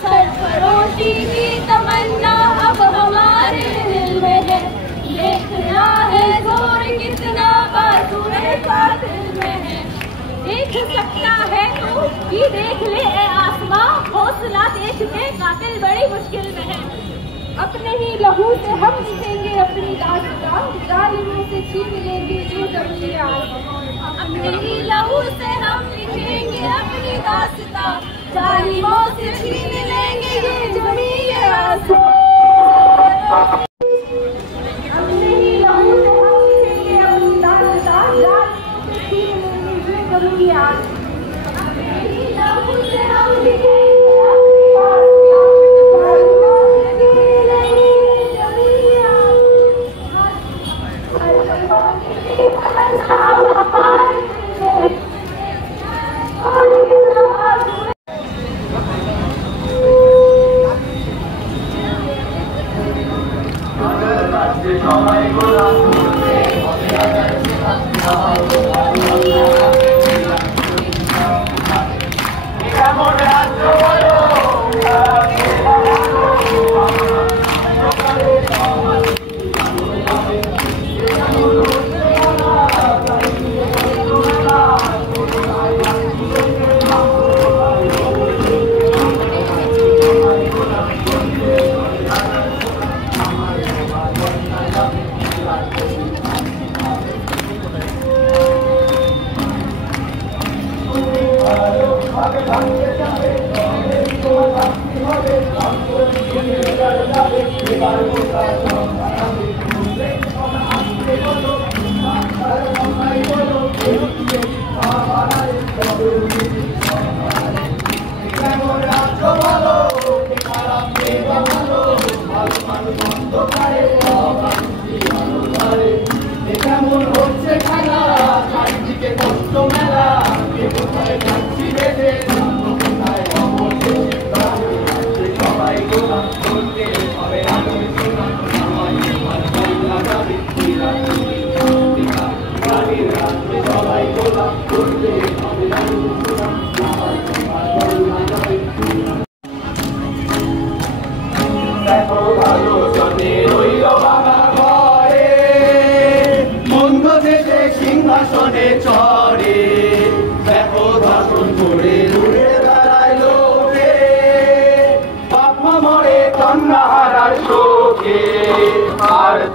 सरफरोशी की तमन्ना अब हमारे दिल में है, देखना है जोर कितना बाजुए साथ सकता है तू कि देख ले ए आसमां, हौसला देश के कातिल बड़ी मुश्किल में है। अपने ही लहू से हम लिखेंगे अपनी दास्तां, जालिमों से छीन लेंगे ये ज़मीन आसमां। अपने ही लहू से हम लिखेंगे अपनी दास्तां, जालिमों से छीन लेंगे ये ज़मीन आसमां। अपने ही लहू से हम लिखेंगे अपनी दास्तां, जालिमों से छीन लेंगे ये ज़मीन आसमां। अपने ही लहू से हम लिखेंगे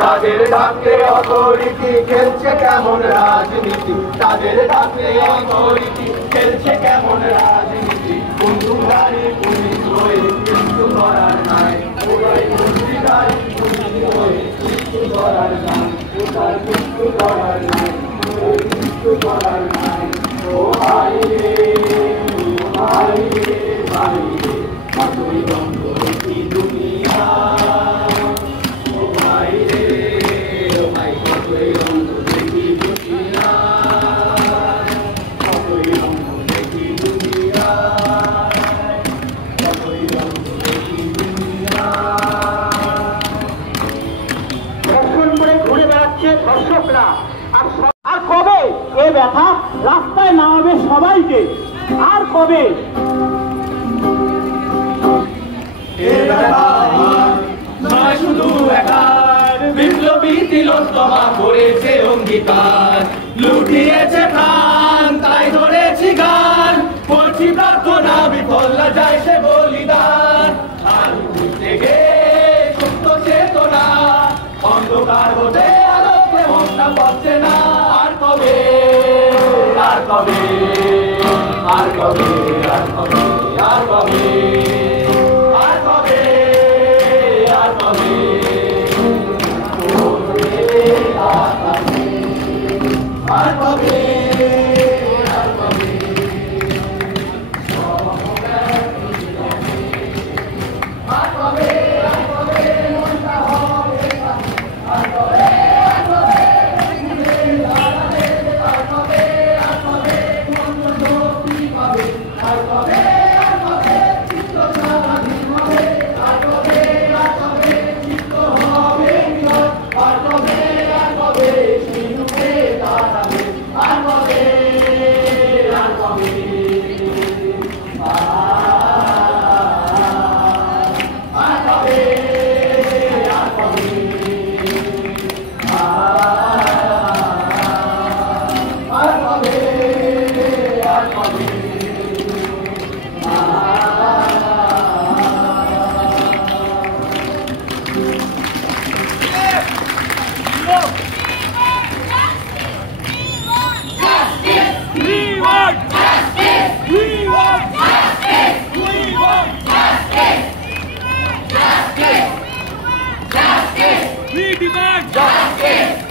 তাদের ডাকে অথরিটি খেলছে কেমন রাজনীতি, তাদের ডাকে অথরিটি খেলছে কেমন রাজনীতি। বন্ধুধারী পুলিশ হয়ে কিন্তু করার নাই, ওরাই বন্ধুধারী পুলিশ হয়ে কিন্তু করার নাই, ওটার কিন্তু করার নাই, কিন্তু করার নাই। ও ভাই রে, ভাই রে, ভাই রে, কতই দ্বন্দ্ব দেখি দুনিয়া। আর কবে এ ব্যথা রাস্তায় নামাবে সবাইকে, আর কবে শুধু একার বিপ্লবী তিলোত্তমা করেছে অঙ্গীকার, লুটিয়েছে প্রাণ তাই ধরেছি গান, করছি প্রার্থনা বিফল্লা যায় সে বলিদান। আর থেকে সুপ্ত চেতনা অন্ধকার হতে আলোকে মনটা পাচ্ছে না। আর কবে, আর কবে, আর কবে, আর কবে, আর কবে, আর কবে, আর কবে, আর কবে, আর কবে, আর কবে, আর কবে মনটা হবে, আর কবে, আর কবে, আর কবে, আর কবে মন শক্তি পাবে, আর কবে, আর কবে চিত্ত demand justice.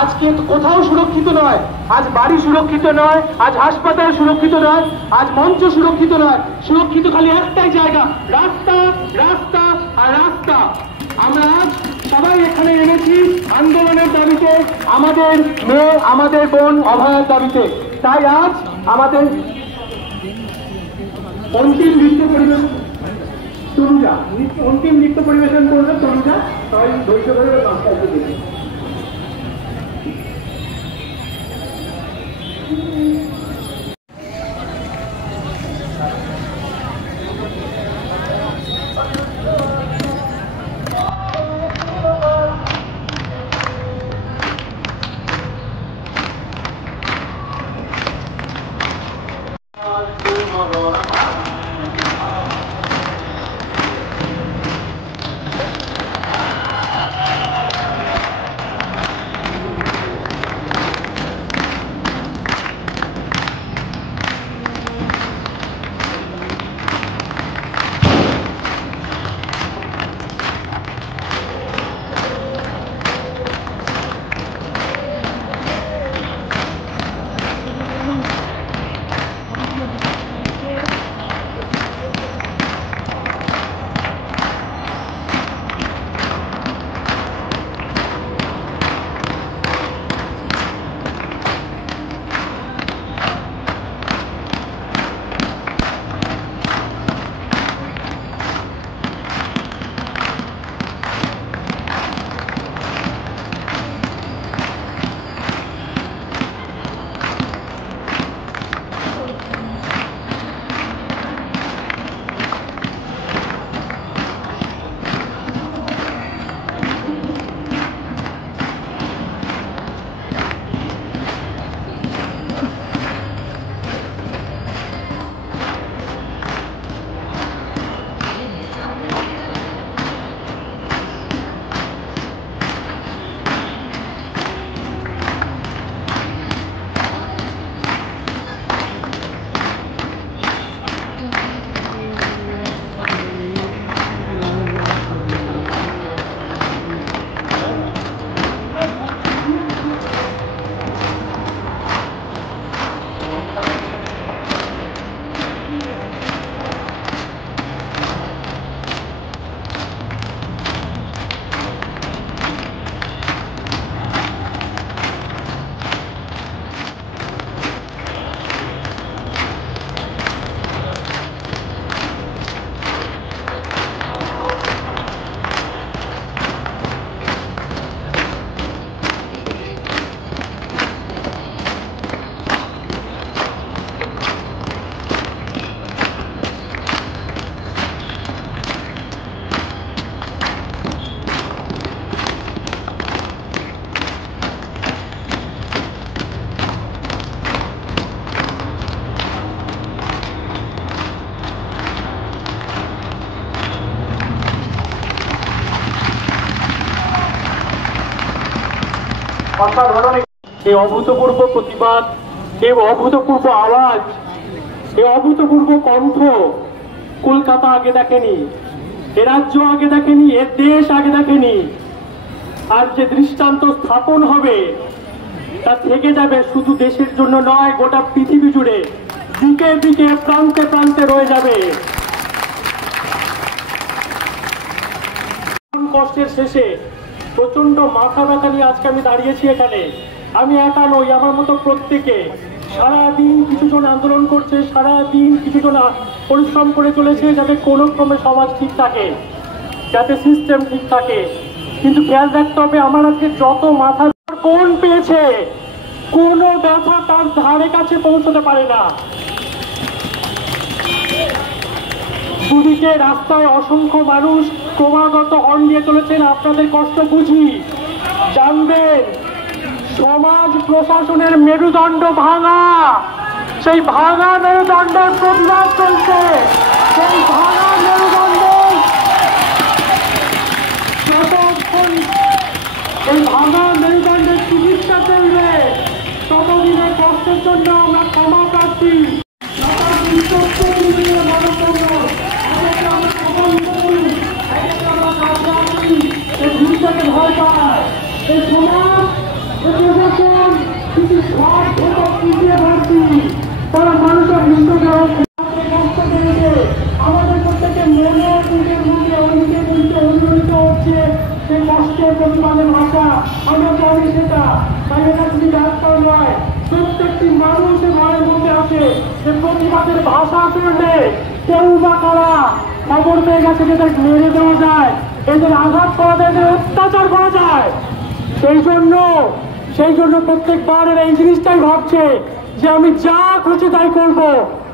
আজকে কোথাও সুরক্ষিত নয়, আজ বাড়ি সুরক্ষিত নয়, আজ হাসপাতাল সুরক্ষিত নয়, আজ মঞ্চ সুরক্ষিত নয়, সুরক্ষিত খালি একটাই জায়গা, রাস্তা, রাস্তা আর রাস্তা। আমরা আজ সবাই এখানে এনেছি আন্দোলনের দাবিতে, আমাদের মেয়ে, আমাদের বোন অভয়ার দাবিতে। তাই আজ আমাদের অন্তিম নৃত্য পরিবেশন তনুজা, অন্তিম নৃত্য পরিবেশন করবে তনুজা। সবাই ধৈর্য ধরে রাস্তায় দিবে। অসাধারণ এই অভূতপূর্ব প্রতিবাদ, এই অভূতপূর্ব আওয়াজ, এই অভূতপূর্ব কণ্ঠ কলকাতা আগে দেখেনি, এ রাজ্য আগে দেখেনি, এ দেশ আগে দেখেনি। আর যে দৃষ্টান্ত স্থাপন হবে তা থেকে যাবে শুধু দেশের জন্য নয়, গোটা পৃথিবী জুড়ে, দিকে দিকে প্রান্তে প্রান্তে রয়ে যাবে। কষ্টের শেষে প্রচন্ড মাথা ব্যথা নিয়ে আজকে আমি দাঁড়িয়েছি এখানে। আমি একা নই, আমার মতো প্রত্যেকে সারাদিন কিছুজন আন্দোলন করছে, সারাদিন কিছুজন পরিশ্রম করে চলেছে যাতে কোনো ক্রমে সমাজ ঠিক থাকে, যাতে সিস্টেম ঠিক থাকে। কিন্তু খেয়াল রাখতে হবে, আমার আজকে যত মাথা কোন পেয়েছে, কোনো ব্যথা তার ধারে কাছে পৌঁছতে পারে না। দুদিকে রাস্তায় অসংখ্য মানুষ ক্রমাগত হর্ন দিয়ে চলেছেন। আপনাদের কষ্ট বুঝি, জানবেন সমাজ প্রশাসনের মেরুদণ্ড ভাঙা, সেই ভাঙা মেরুদণ্ডের প্রতিবাদ চলছে। সেই ভাঙা মেরুদণ্ড যতক্ষণ এই ভাঙা মেরুদণ্ডের চিকিৎসা চলবে, ততদিনের কষ্টের জন্য আমরা ক্ষমা প্রার্থী। ভয় পায় এই সমাজ প্রতিবাদের ভাষা, আমরা জানি সেটা। তাই এটা শুধু ডাক্তার নয়, প্রত্যেকটি মানুষ ঘরের মধ্যে আছে যে প্রতিবাদের ভাষা শুনলে কেউ বা কারা খবর পেয়ে গেছে এদের মেরে দেওয়া যায়, এদের আঘাত করা যায়, এদের অত্যাচার করা যায়। সেই জন্য প্রত্যেকবার এই জিনিসটাই ভাবছে যে আমি যা খুশি তাই করবো।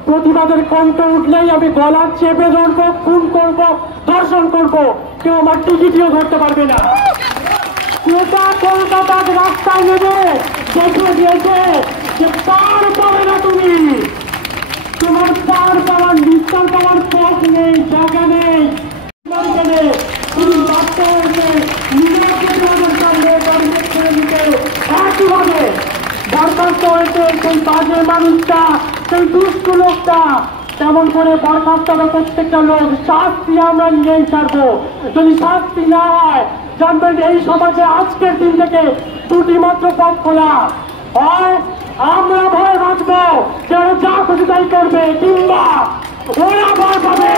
প্রতিবাদের কণ্ঠ উঠলেই আমি গলা চেপে ধরবো, খুন করবো, ধর্ষণ করবো, কেউ আমার টিকিটিও ধরতে পারবে না। সেটা কলকাতার রাস্তায় নেবে দেখে দিয়েছে যে পার পাবে না তুমি, তোমার পার পাওয়ার নিস্তার পাওয়ার পথ নেই, জায়গা নেই। তুমি বাধ্য হয়েছে নিজেকে তোমাদের সামনে টার্গেট করে নিতে, একইভাবে বরখাস্ত হয়েছে সেই বাজে মানুষটা, সেই দুষ্ট লোকটা। তেমন করে বরখাস্ত হবে প্রত্যেকটা লোক, শাস্তি আমরা নিয়েই ছাড়বো। যদি শাস্তি না হয় জানবেন এই সমাজে আজকের দিন থেকে দুটি মাত্র পথ খোলা হয়, আমরা ভয় বাঁচবো যে ওরা যা খুশি তাই করবে, কিংবা ওরা ভয় পাবে।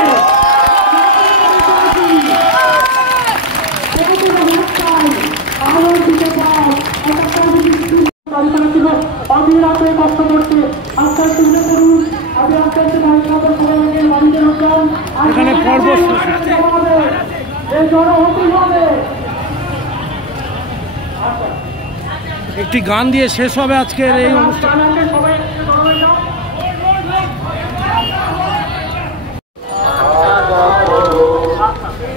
অবিরাতে কষ্ট করছে, আস্তে আস্তে উঠে পড়ুন, আমি আস্তে আস্তে এখানে পর্ব একটি গান দিয়ে শেষ হবে আজকের এই অনুষ্ঠান।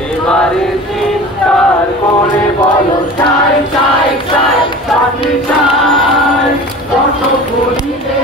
এবারে চিৎকার করে বলো চাই চাই চাই চাকরি চাই, কত ঘুরিতে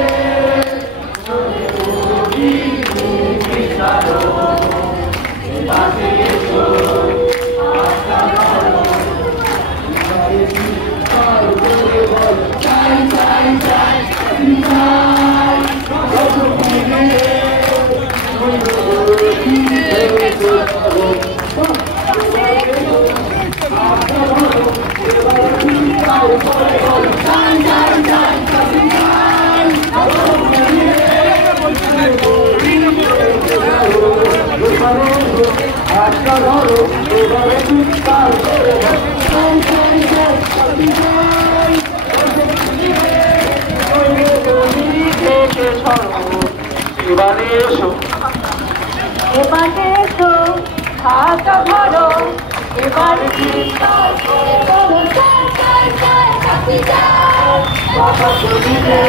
এবারে এসো, এবারে এসো, হাতটা ধরো, এবারে চিৎকার করে বলো চাই চাই চাই চাকরি চাই, কত ঘুরিতে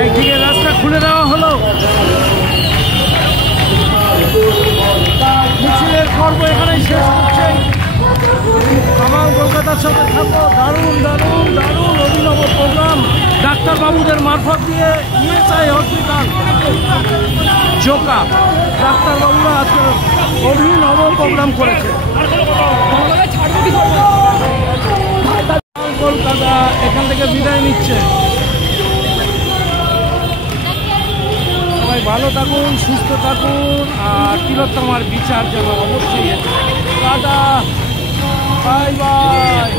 একদিকে রাস্তা খুলে দেওয়া হলো, মিছিলের পর্ব এখানেই শেষ করছে। আমার কলকাতার সাথে থাকবো, দারুণ দারুণ দারুণ অভিনব প্রোগ্রাম ডাক্তারবাবুদের মারফত দিয়ে ইএসআই হসপিটাল জোকা ডাক্তারবাবুরা আজকে অভিনব প্রোগ্রাম করেছে। কলকাতা এখান থেকে বিদায় নিচ্ছে। সবাই ভালো থাকুন, সুস্থ থাকুন, আর তিলোত্তমার বিচার যেন অবশ্যই টাটা, বাই বাই।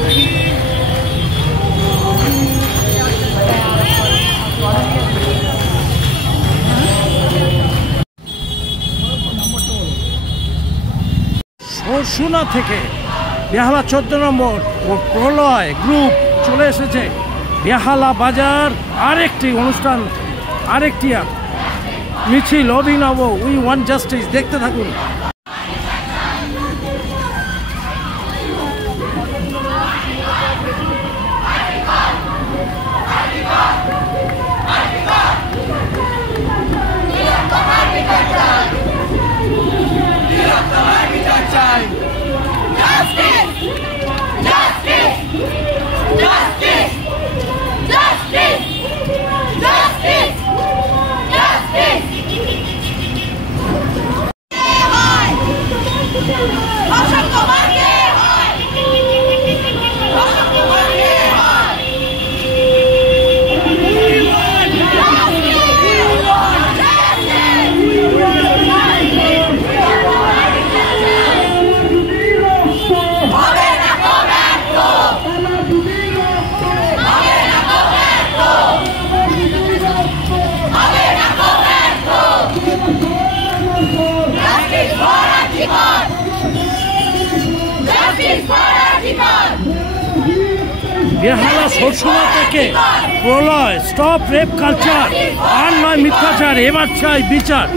সরসুনা থেকে বেহালা 14 নম্বর ও প্রলয় গ্রুপ চলে এসেছে বেহালা বাজার আরেকটি অনুষ্ঠান, আরেকটি মিছিল অভিনব উই ওয়ান্ট জাস্টিস। দেখতে থাকুন। বেহালা সরসুমা থেকে প্রলয়, স্টপ রেপ কালচার, আর নয় মিথ্যাচার, এবার চাই বিচার।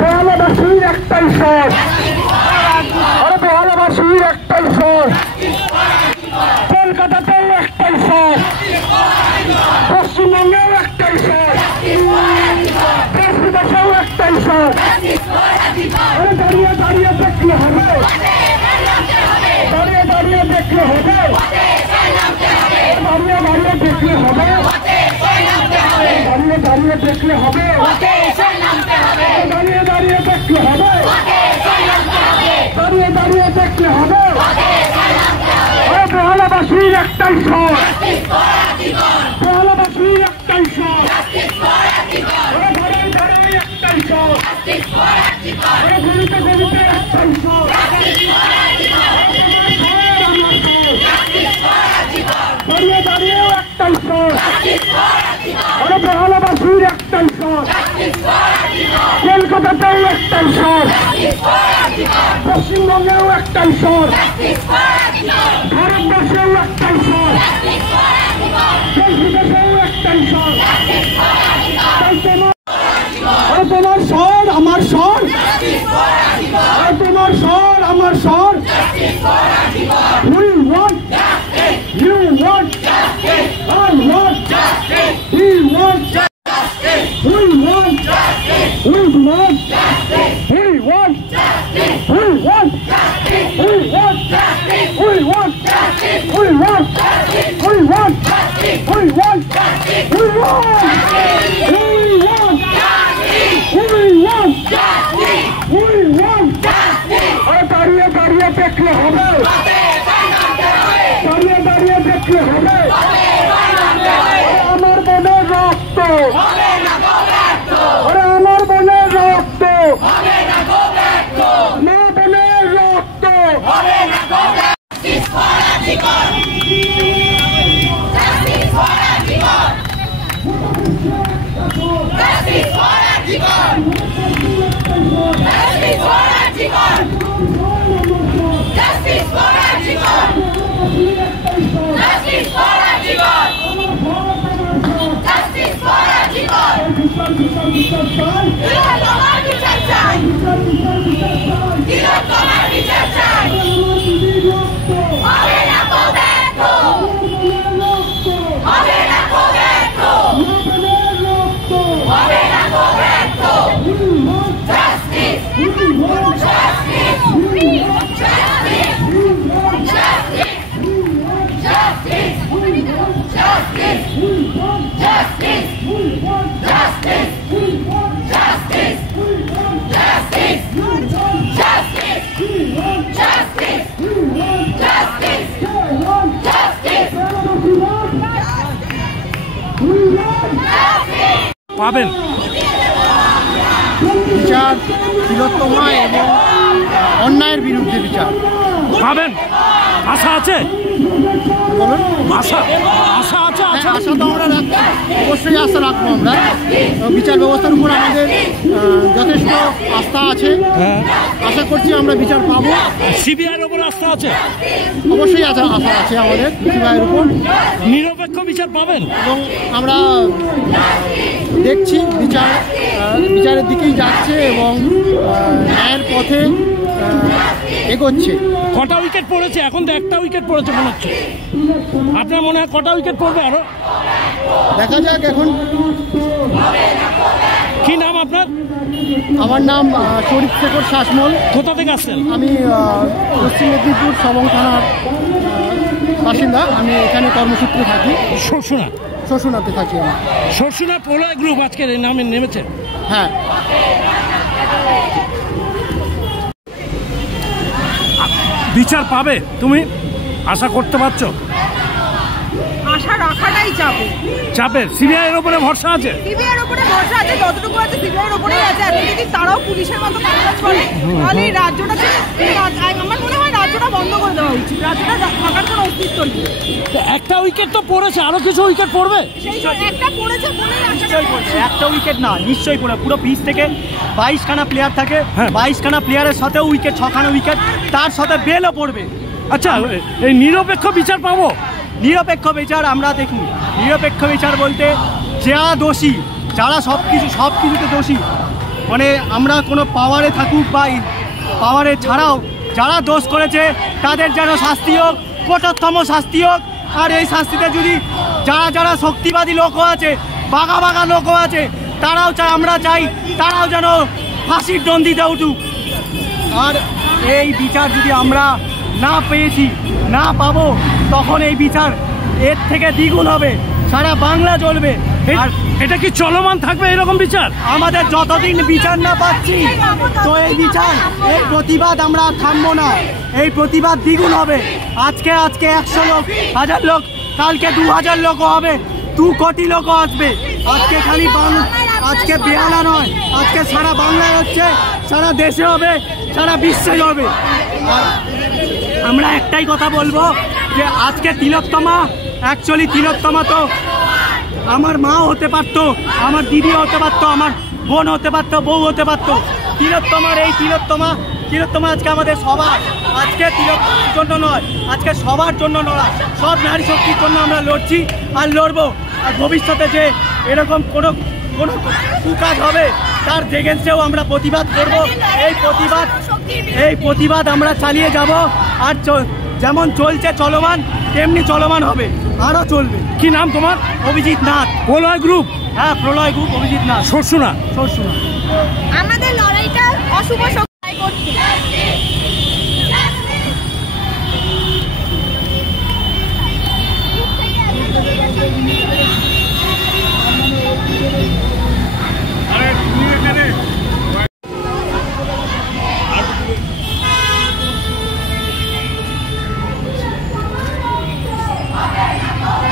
বেহালাবাসীর একটাই স্বর, আরে বেহালাবাসীর একটাই স্বর, কলকাতাতেও একটাই স্বর, পশ্চিমবঙ্গেও একটাই স্বর, দেশ বিদেশেও একটাই স্বর। আরে দাঁড়িয়ে দাঁড়িয়ে দেখলে হবে, দাঁড়িয়ে দাঁড়িয়ে দেখলে হবে, দাঁড়িয়ে দাঁড়িয়ে দেখলে হবে, দাঁড়িয়ে দাঁড়িয়ে দেখলে হবে, দাঁড়িয়ে দাঁড়িয়ে দেখলে হবে, দাঁড়িয়ে দাঁড়িয়ে দেখলে হবে। বেহালাবাসীর একটাই স্বর, বেহালাবাসীর একটাই স্বর, ধরাই ধরাই একটাই স্বর, গরিতে গরিতে একটাই স্বর, দাঁড়িয়ে দাঁড়িয়েও একটাই স্বর, আরে বেহালাবাসীর একটাই স্বর, কলকাতাতেও একটাই স্বর, পশ্চিমবঙ্গেও একটাই স্বর, ভারতবর্ষেও একটাই স্বর, দেশ বিদেশেও একটাই স্বর। তোমার স্বর আমার স্বর, তোমার স্বর আমার স্বর। We want, you want, I want, we want, we want, we want, we want, we want, we want, we want, we want, we want, we want, we want, দাঁড়িয়ে দাঁড়িয়ে দেখলে হবে, দাঁড়িয়ে দাঁড়িয়ে দেখলে হবে। আমার মনের রক্ত, আরে আমার মনের রক্ত, মা বোনের রক্ত। পাবেন বিচার, তিলোত্তমা এবং অন্যায়ের বিরুদ্ধে বিচার পাবেন। আশা আছে, বলুন। আশা আশা আছে, আশা তো আমরা অবশ্যই আশা রাখবো। আমরা বিচার ব্যবস্থার উপর আমাদের যথেষ্ট আস্থা আছে, আশা করছি আমরা বিচার পাবো। সিবিআইয়ের উপর আস্থা আছে, অবশ্যই আশা আছে আমাদের সিবিআইয়ের উপর। নিরপেক্ষ বিচার পাবেন এবং আমরা দেখছি বিচারের দিকেই যাচ্ছে এবং ন্যায়ের পথে এগোচ্ছে। কটা উইকেট পড়েছে? এখন তো একটা উইকেট পড়েছে মনে হচ্ছে। আপনার মনে হয় কটা উইকেট পড়বে আরো? দেখা যাক এখন। কি নাম আপনার? আমার নাম শরীফ শেখর শাসমল। কোথা থেকে আসছেন? আমি পশ্চিম মেদিনীপুর সবং থানার বাসিন্দা। আমি এখানে কর্মসূত্রে থাকি। শ্বশুনাতে থাকি আমি। শ্বশুনা প্রলয় গ্রুপ আজকে নামে নেমেছে। হ্যাঁ। বিচার পাবে তুমি আশা করতে পারছো? আশা রাখাটাই চাপের। সিবিআই এর উপরে ভরসা আছে? সিবিআই এর উপরে ভরসা আছে, যতটুকু আছে সিবিআই এর উপরেই আছে। আর যদি তারাও পুলিশের মতো কাজ করে তাহলে এই রাজ্যটা আমার মনে হয় রাজ্যটা বন্ধ করে দেওয়া উচিত। রাজ্যটা থাকার কোনো অস্তিত্ব নেই। একটা উইকেট তো পড়েছে, আরো কিছু উইকেট পড়বে? একটা পড়েছে বলেই নিশ্চয়ই পড়বে। একটা উইকেট না, নিশ্চয়ই পড়বে। পুরো পিচ থেকে 22খানা প্লেয়ার থাকে, 22খানা প্লেয়ারের সাথেও উইকেট, 6খানা উইকেট, তার সাথে বেলও পড়বে। আচ্ছা, এই নিরপেক্ষ বিচার পাবো? নিরপেক্ষ বিচার আমরা দেখুন, নিরপেক্ষ বিচার বলতে যারা দোষী, যারা সব কিছুতে দোষী, মানে আমরা কোনো পাওয়ারে থাকুক বা পাওয়ারে ছাড়াও যারা দোষ করেছে তাদের যেন শাস্তি হোক, কঠোরতম শাস্তি হোক। আর এই শাস্তিতে যদি যারা শক্তিবাদী লোকও আছে, বাঘা লোকও আছে, তারাও আমরা চাই তারাও যেন ফাঁসির দণ্ডিতে উঠুক। আর এই বিচার যদি আমরা না পাবো তখন এই বিচার এর থেকে দ্বিগুণ হবে, সারা বাংলা জ্বলবে। আর এটা কি চলমান থাকবে এরকম বিচার? আমাদের যতদিন বিচার না পাচ্ছি তো এই প্রতিবাদ আমরা থামবো না। এই প্রতিবাদ দ্বিগুণ হবে। আজকে 100 লোক, 1000 লোক, কালকে 2000 লোকও হবে, 2 কোটি লোকও আসবে। আজকে খালি আজকে বেহালা নয়, আজকে সারা বাংলায় হচ্ছে, সারা দেশে হবে, সারা বিশ্বে হবে। আর আমরা একটাই কথা বলবো যে আজকে তিলোত্তমা, অ্যাকচুয়ালি তিলোত্তমা তো আমার মা হতে পারতো, আমার দিদি হতে পারতো, আমার বোন হতে পারতো, বউ হতে পারতো। তিলোত্তমার এই তিলোত্তমা আজকে আমাদের সবার, আজকে তিলোত্তমার জন্য নয়, আজকে সবার জন্য লড়া, সব নারী শক্তির জন্য আমরা লড়ছি আর লড়বো। আর ভবিষ্যতে যে এরকম কোনো কুকাজ হবে তার এগেন্স্টেও আমরা প্রতিবাদ করব। এই প্রতিবাদ আমরা চালিয়ে যাব। আর যেমন চলছে চলমান, তেমনি চলমান হবে, আরও চলবে। কি নাম তোমার? অভিজিৎ নাথ। প্রলয় গ্রুপ? হ্যাঁ, প্রলয় গ্রুপ, অভিজিৎ নাথ। শ্বশুনা। আমাদের লড়াইটা অশুভ শক্তি করতে।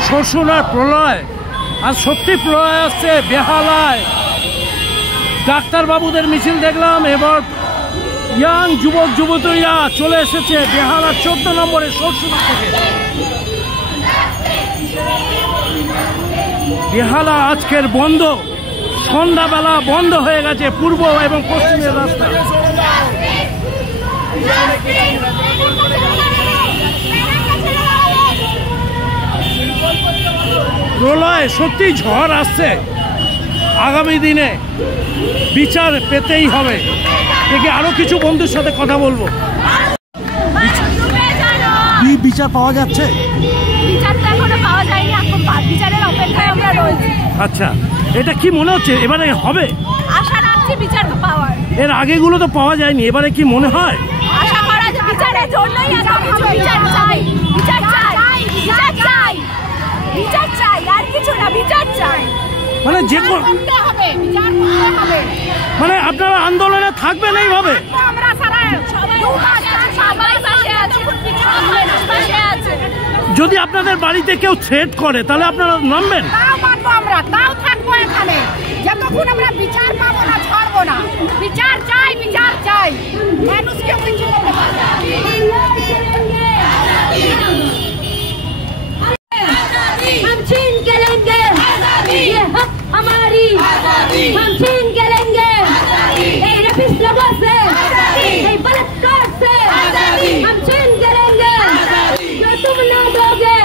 শ্বশুনার প্রলয়, আর সত্যি প্রলয় আসছে বেহালায়। ডাক্তারবাবুদের মিছিল দেখলাম, এবার ইয়াং যুবক যুবতীরা চলে এসেছে বেহালার 14 নম্বরে শ্বশুনা থেকে। বেহালা আজকের বন্ধ, সন্ধ্যাবেলা বন্ধ হয়ে গেছে পূর্ব এবং পশ্চিমের রাস্তা। প্রলয় সত্যি ঝড় আসছে, আগামী দিনে বিচার পেতেই হবে। দেখে আরো কিছু বন্ধুর সাথে কথা বলবো। বিচার পাওয়া যাচ্ছে? বিচারটা এখনো পাওয়া যায়নি, এখন বিচারের অপেক্ষায় আমরা রয়েছি। আচ্ছা, এটা কি মনে হচ্ছে এবারে হবে? আশা রাখছি বিচার পাওয়ার। এর আগেগুলো তো পাওয়া যায়নি, এবারে কি মনে হয়? আশা করা যে বিচারের জন্যই এত কিছু। বিচার চাই, বিচার চাই, বিচার চাই, বিচার চাই, আর কিছু না, বিচার চাই। মানে যে মানে আপনারা আন্দোলনে থাকবেন এইভাবে? আমরা যদি আপনাদের বাড়িতে কেউ থ্রেট করে তাহলে আপনারা নামবেন? তাও মানবো আমরা, তাও থাকবো এখানে, যতক্ষণ আমরা বিচার পাবো না ছাড়বো না। বিচার চাই, বিচার চাই, মানুষকে কিছু করতে পারবে। हम छीन के लेंगे ये हक हमारी, हम छीन के लेंगे ये रफीस लोगों से, ये बलात्कार से हम छीन के लेंगे, जो तुम ना दोगे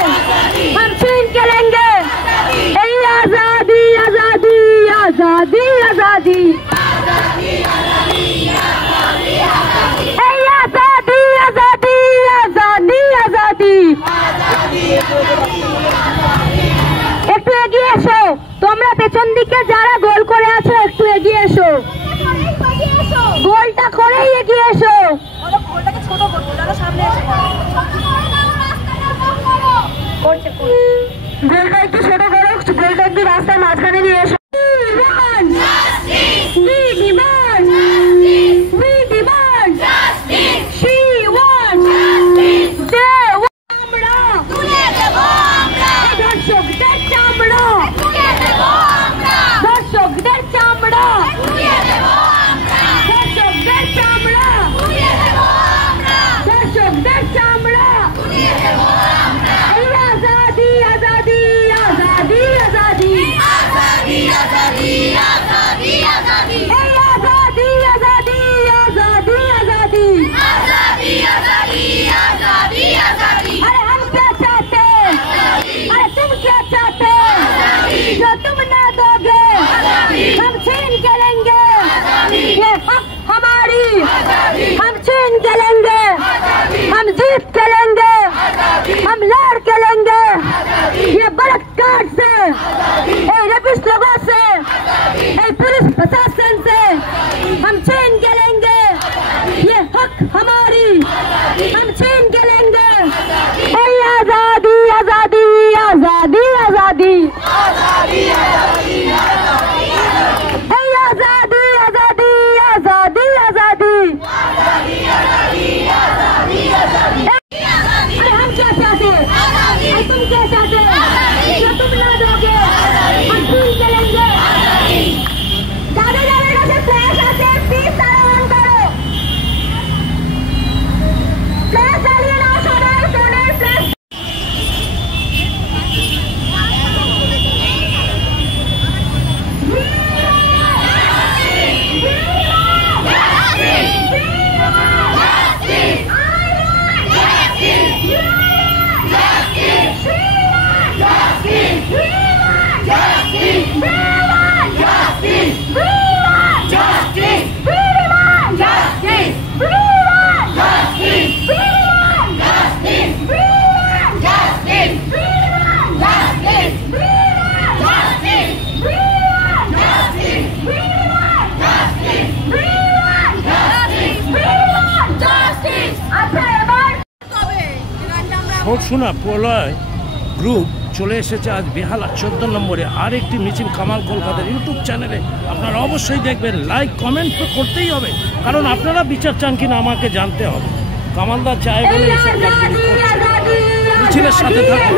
हम छीन के लेंगे। आजादी आजादी आजादी। आजादी आजादी आजादी आजादी आजादी একটু এগিয়ে এসো তোমরা পেছন দিকে যারা গোল করে আছো একটু এগিয়ে এসো গোলটা করেই এগিয়ে এসো গোলটাকে ছোট করো যারা সামনে এসে গোলটা একটু ছোট করো গোলটা একটু রাস্তার মাঝখানে নিয়ে এসো हम छीन के लेंगे हम जीत के लेंगे हम लड़ के लेंगे ये बलात्कार से रेपिस्ट लोगों से पुलिस प्रशासन से हम छीन के लेंगे ये हक हमारी हम छीन के लेंगे आजादी आजादी आजादी आजादी आजादी आजादी आजादी आजादी आजादी हम क्या चाहते हैं तुम क्या चाहते हो तुम ना दोगे हम छीन के लेंगे যাদের কাছে ফ্ল্যাশ আছে প্লিজ তারা অন করো ফ্ল্যাশ জ্বালিয়ে নাও সবাই ফোনের ফ্ল্যাশ শোনা প্রলয় গ্রুপ চলে এসেছে আজ বেহালা 14 নম্বরে আরেকটি মিছিল কামাল কলকাতার ইউটিউব চ্যানেলে আপনারা অবশ্যই দেখবেন লাইক কমেন্ট তো করতেই হবে কারণ আপনারা বিচার চান কিনা আমাকে জানতে হবে কামালদা চায় বলে এসব কাজগুলি করছে মিছিলের সাথে থাকুন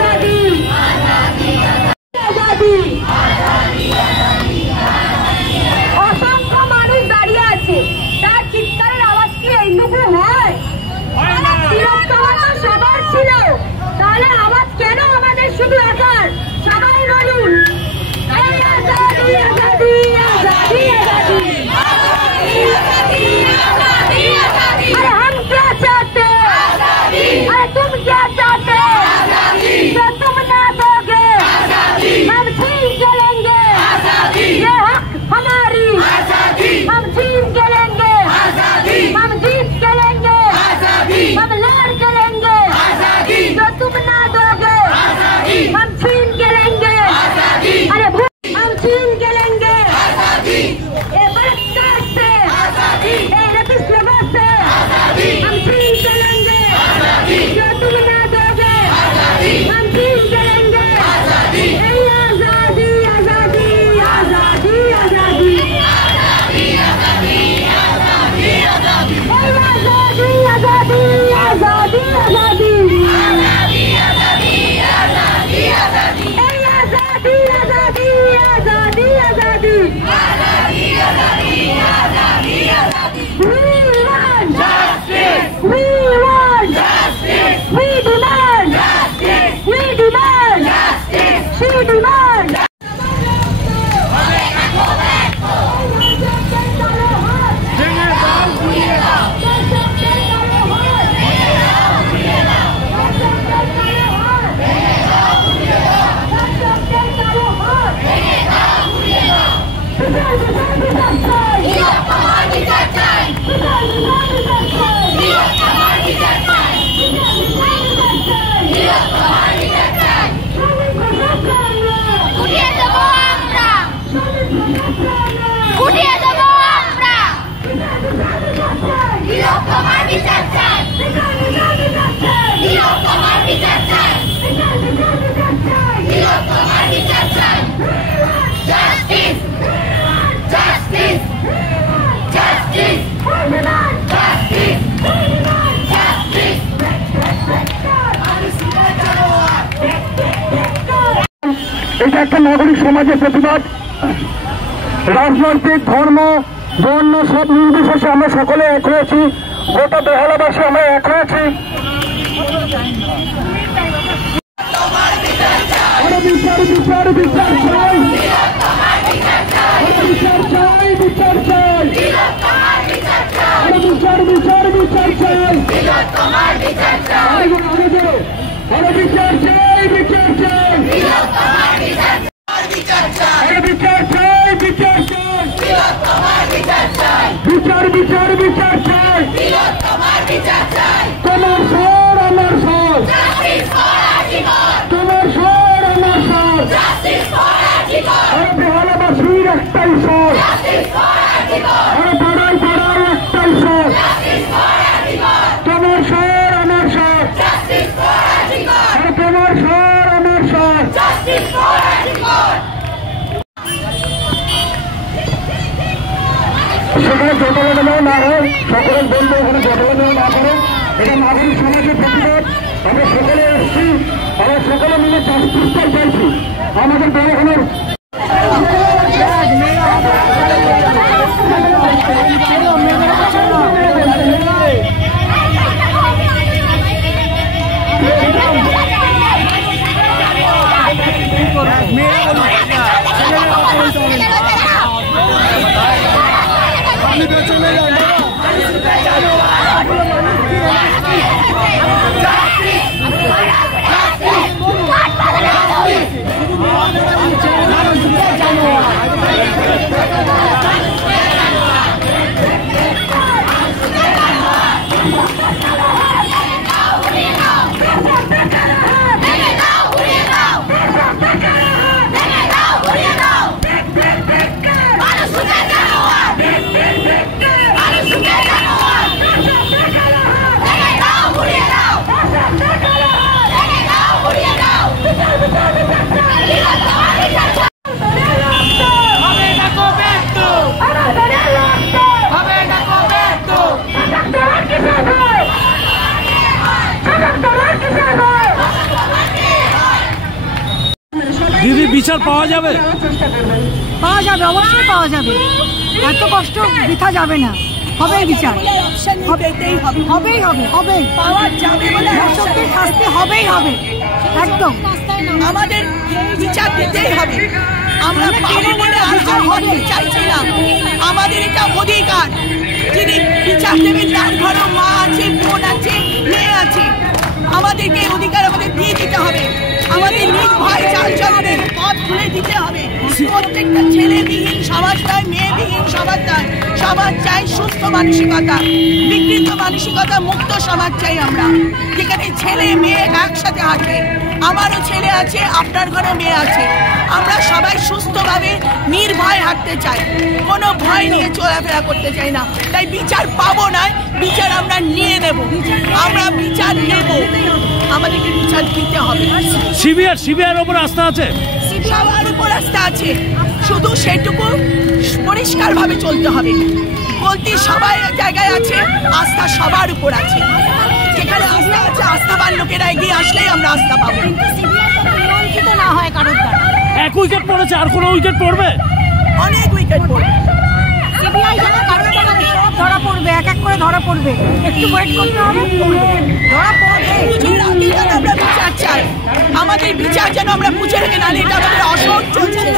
অসংখ্য মানুষ দাঁড়িয়ে আছে তার চিৎকারের আওয়াজ কি এইটুকু হয় সবার ছিল তাহলে আওয়াজ কেন আমাদের শুধু একার সবাই বলুন আজাদি আজাদি আজাদি আজাদি अरे हम क्या चाहते अरे तुम क्या चाहते तो तुम ना दोगे हम छीन के একটা নাগরিক সমাজের প্রতিবাদ। রাজনৈতিক ধর্ম বর্ণ সব নির্বিশেষে আমরা সকলে এক হয়েছি, গোটা বেহালাবাসী আমরা এক হয়েছি। বিচার বিচার বিচার চাই, বিচার চাই, বিচার চাই, বিচার বিচার বিচার চাই, বিচার চাই, বিচার চাই, বিচার চাই, বিচার চাই, বিচার বিচার বিচার চাই, তোমার স্বর আমার স্বর, তোমার স্বর আমার স্বর, বেহালাবাসীর একটাই স্বর, পাড়ায় পাড়ায় একটাই স্বর, তোমার স্বর আমার স্বর, তোমার স্বর আমার স্বর। সেখানে জটলা না হয়, সকলের বলবো ওখানে জটলা না করে, এটা নাগরিক সমাজের প্রতিবাদ। আমরা সকলে এসেছি, আমরা সকলে মিলে জাস্টিসটা চাইছি। আমাদের বেড়াখানোর দিদি বিচার পাওয়া যাবে? পাওয়া যাবে, অবশ্যই পাওয়া যাবে। এত কষ্ট বৃথা যাবে না, হবে বিচার, হবেই হবে, হবে পাওয়া যাবে বলে দর্শকদের শাস্তি হবেই হবে, একদম আমাদের বিচার দিতেই হবে। আমরা পাবো বলে আশা করতে চাইছি না, আমাদের এটা অধিকার। যিনি বিচার দেবেন তার ঘরেও মা আছে, বোন আছে, মেয়ে আছে, আমাদেরকে অধিকার আমাদের দিয়ে দিতে হবে। আমাদের নির্ভয় চালচলনের পথ খুলে দিতে হবে। প্রত্যেকটা ছেলেবিহীন সমাজ চাই, মেয়েবিহীন সমাজ চাই, সমাজ চাই সুস্থ মানসিকতা, বিকৃত মানসিকতা মুক্ত সমাজ চাই আমরা, যেখানে ছেলে মেয়ে একসাথে হাঁটবে। আমারও ছেলে আছে, আপনার ঘরে মেয়ে আছে, আমরা সবাই সুস্থভাবে নির্ভয় হাঁটতে চাই, কোনো ভয় নিয়ে চলাফেরা করতে চাই না। তাই বিচার পাবো না, বিচার আমরা নিয়ে নেব, আমরা বিচার নেব, আমাদেরকে বিচার দিতে হবে। সিবিআইয়ের উপর আস্থা আছে, সবার উপর আস্থা আছে, শুধু সেটুকু পরিষ্কারভাবে চলতে হবে। গলতি সবাই জায়গায় আছে, আস্থা সবার উপর আছে। যেখানে আস্থা আছে, আস্থাবান লোকেরা এগিয়ে আসলেই আমরা আস্থা পাবো। নিয়ন্ত্রিত না হয় কারোর দ্বারা। এক উইকেট পড়েছে, আর কোনো উইকেট পড়বে? অনেক উইকেট পড়বে। সিবিআই যেন কারোর দ্বারা সব ধরা পড়বে, এক এক করে ধরা পড়বে, একটু ওয়েট করতে হবে, ধরা পড়বে। আমরা বিচার চাই, আমাদের বিচার যেন আমরা বুঝে রেখে না, এটা আমাদের অসহ্য চলছে।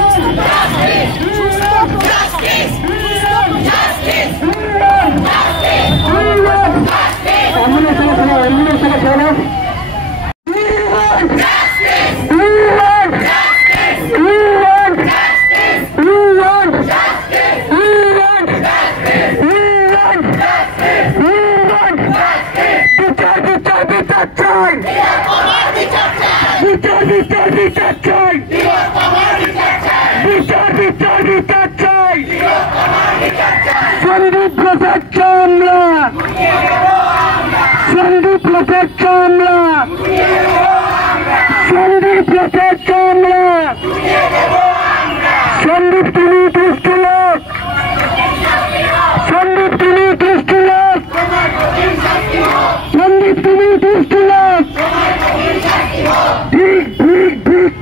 ঠিক ঠিক ঠিক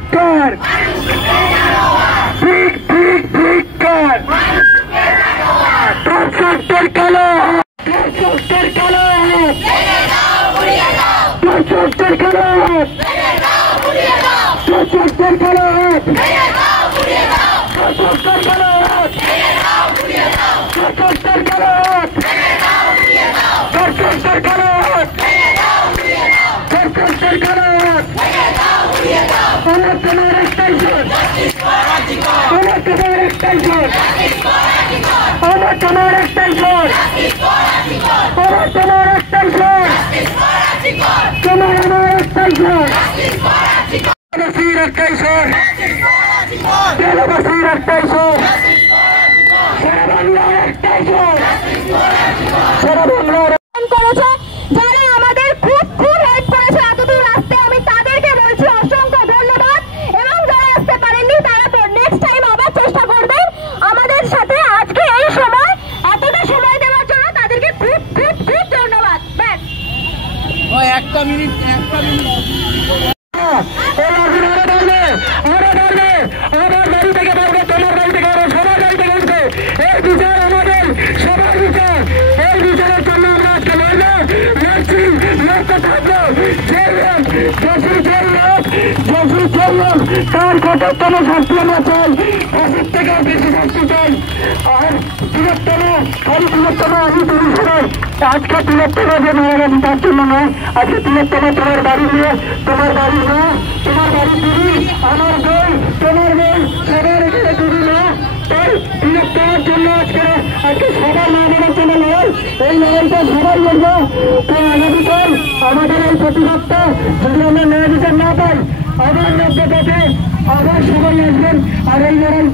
দর্শকদের খেলা দর্শকদের খেলা দর্শকদের খেলা দর্শকদের খেলা দর্শকদের খেলা দর্শকদের খেলা আমার তোমার একটাই জোর আমার তোমার একটাই জোর আমার তোমার একটাই জোর আমার তোমার একটাই জোর তোমার আমার একটাই জোর দেশবাসীর একটাই জোর দেশবাসীর একটাই জোর সারা বাংলার একটাই জোর সারা বাংলার যারা আমাদের খুব খুব হেল্প করেছে এতদূর আসতে, আমি তাদেরকে বলছি অসংখ্য ধন্যবাদ। এবং যারা আসতে পারেননি তারা নেক্সট টাইম আবার চেষ্টা করবেন আমাদের সাথে। আজকে এই সময় এতটা সময় দেওয়ার জন্য তাদেরকে খুব খুব খুব ধন্যবাদ। ব্যাস একটা মিনিট তার কততম শাস্তি আমরা চাই, ফাঁসির থেকেও বেশি শাস্তি চাই। আর বৃহত্তম খালি বৃহত্তম আমি পুলিশের আজকে বৃহত্তম যে মারা গেছে তার জন্য নয়, আজকে বৃহত্তম তোমার বাড়ি নিয়ে তোমার বাড়ি না তোমার বাড়ি দিদি আমার বই তোমার বই সবার এখানে দিদি না, তাই বৃহত্তমের জন্য আজকে আজকে সবার না দেওয়ার জন্য নয়, এই লড়াইটা সবাই লড়বো। তো আগামীকাল আমাদের এই প্রতিবাদটা যদি আমরা ন্যায় বিচার না পাই আবার নব্যতাতে আবার সবাই আসবেন। আর এই লড়াই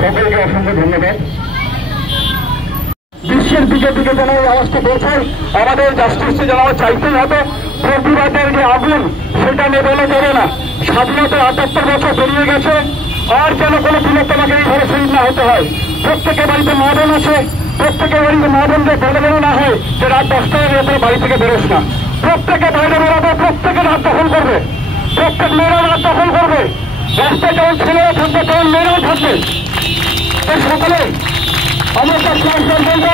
সকলকে অসংখ্য ধন্যবাদ। বিশ্বের দিকে দিকে যেন এই আওয়াজটা পৌঁছায়, আমাদের জাস্টিসে যেন চাইতেই হবে। প্রতিবাদের যে আগুন সেটা নেভানো যাবে না। স্বাধীনতা ৭৮ বছর পেরিয়ে গেছে, আর যেন কোনো বৃহত্তমাকে এইভাবে শহীদ না হতে হয়। প্রত্যেকের বাড়িতে মা বোন আছে, প্রত্যেকের বাড়িতে মা বোনদের বলে বেরো না হয় যে রাত 10টায় এরপরে বাড়ি থেকে বেরোস না। প্রত্যেকে বাইরে বেরোবে, প্রত্যেকে রাত দখল করবে, প্রত্যেক মেয়েরা রাত দখল করবে। রাস্তায় যেমন ছেলেরা থাকবে তেমন মেয়েরাও থাকবে। সকলে আমরা তার ক্লাস বলবো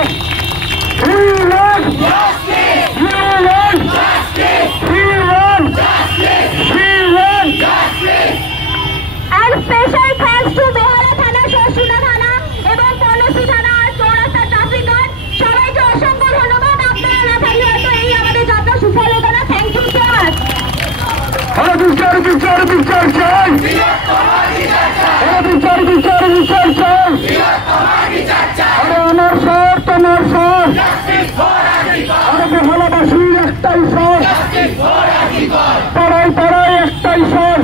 And special thanks to বেহালা থানা, শর্ষিনা থানা এবং পর্ণশ্রী থানা আর চৌরাস্তা ট্রাফিক গার্ড, সবাইকে অসংখ্য ধন্যবাদ। আপনারা না থাকলে হয়তো এই আমাদের যাত্রা সুফল হতো না। Thank you so much. বিচার বিচার বিচার চাই, বিচার বিচার বিচার চাই। আমার স্যার তোমার স্যার, আমাকে ভালোবাসির একটাই স্যার, পাড়ায় পাড়ায় একটাই sir.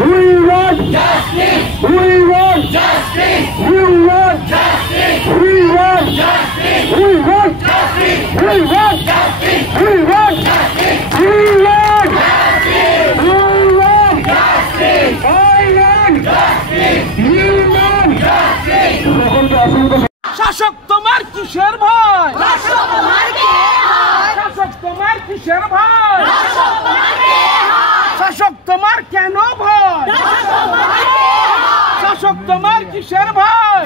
We want justice. We want justice. We want justice. We want justice. We want justice. We want justice. We want justice. We want justice. We want justice. I want justice. You want justice. শাসক তোমার কিসের ভয়? শাসক তোমার কে হয়? শাসক তোমার কিসের ভয়? শাসক তোমার কে হয়? শাসক তোমার কেন ভয়? তোমার কিসের ভয়?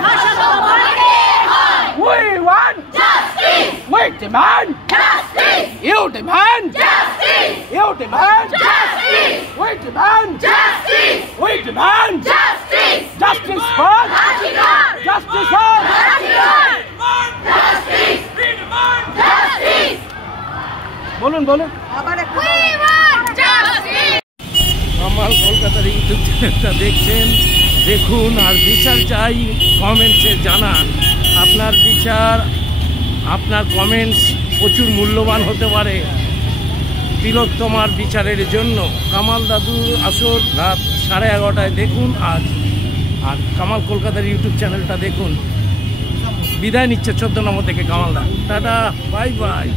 We want justice. We demand justice. You demand justice. You demand justice. We demand justice. We demand justice. Justice for justice for justice. We demand justice. বলুন বলুন। We want justice. কামাল কলকাতার ইউটিউব চ্যানেলটা দেখছেন, দেখুন আর বিচার চাই, কমেন্টসে জানান আপনার বিচার। আপনার কমেন্টস প্রচুর মূল্যবান হতে পারে তিলোত্তমার বিচারের জন্য। কামাল দাদুর আসর রাত 11:30টায় দেখুন আজ। আর কামাল কলকাতার ইউটিউব চ্যানেলটা দেখুন। বিদায় নিচ্ছে 14 নম্বর থেকে Kamal da. Tata, bye by.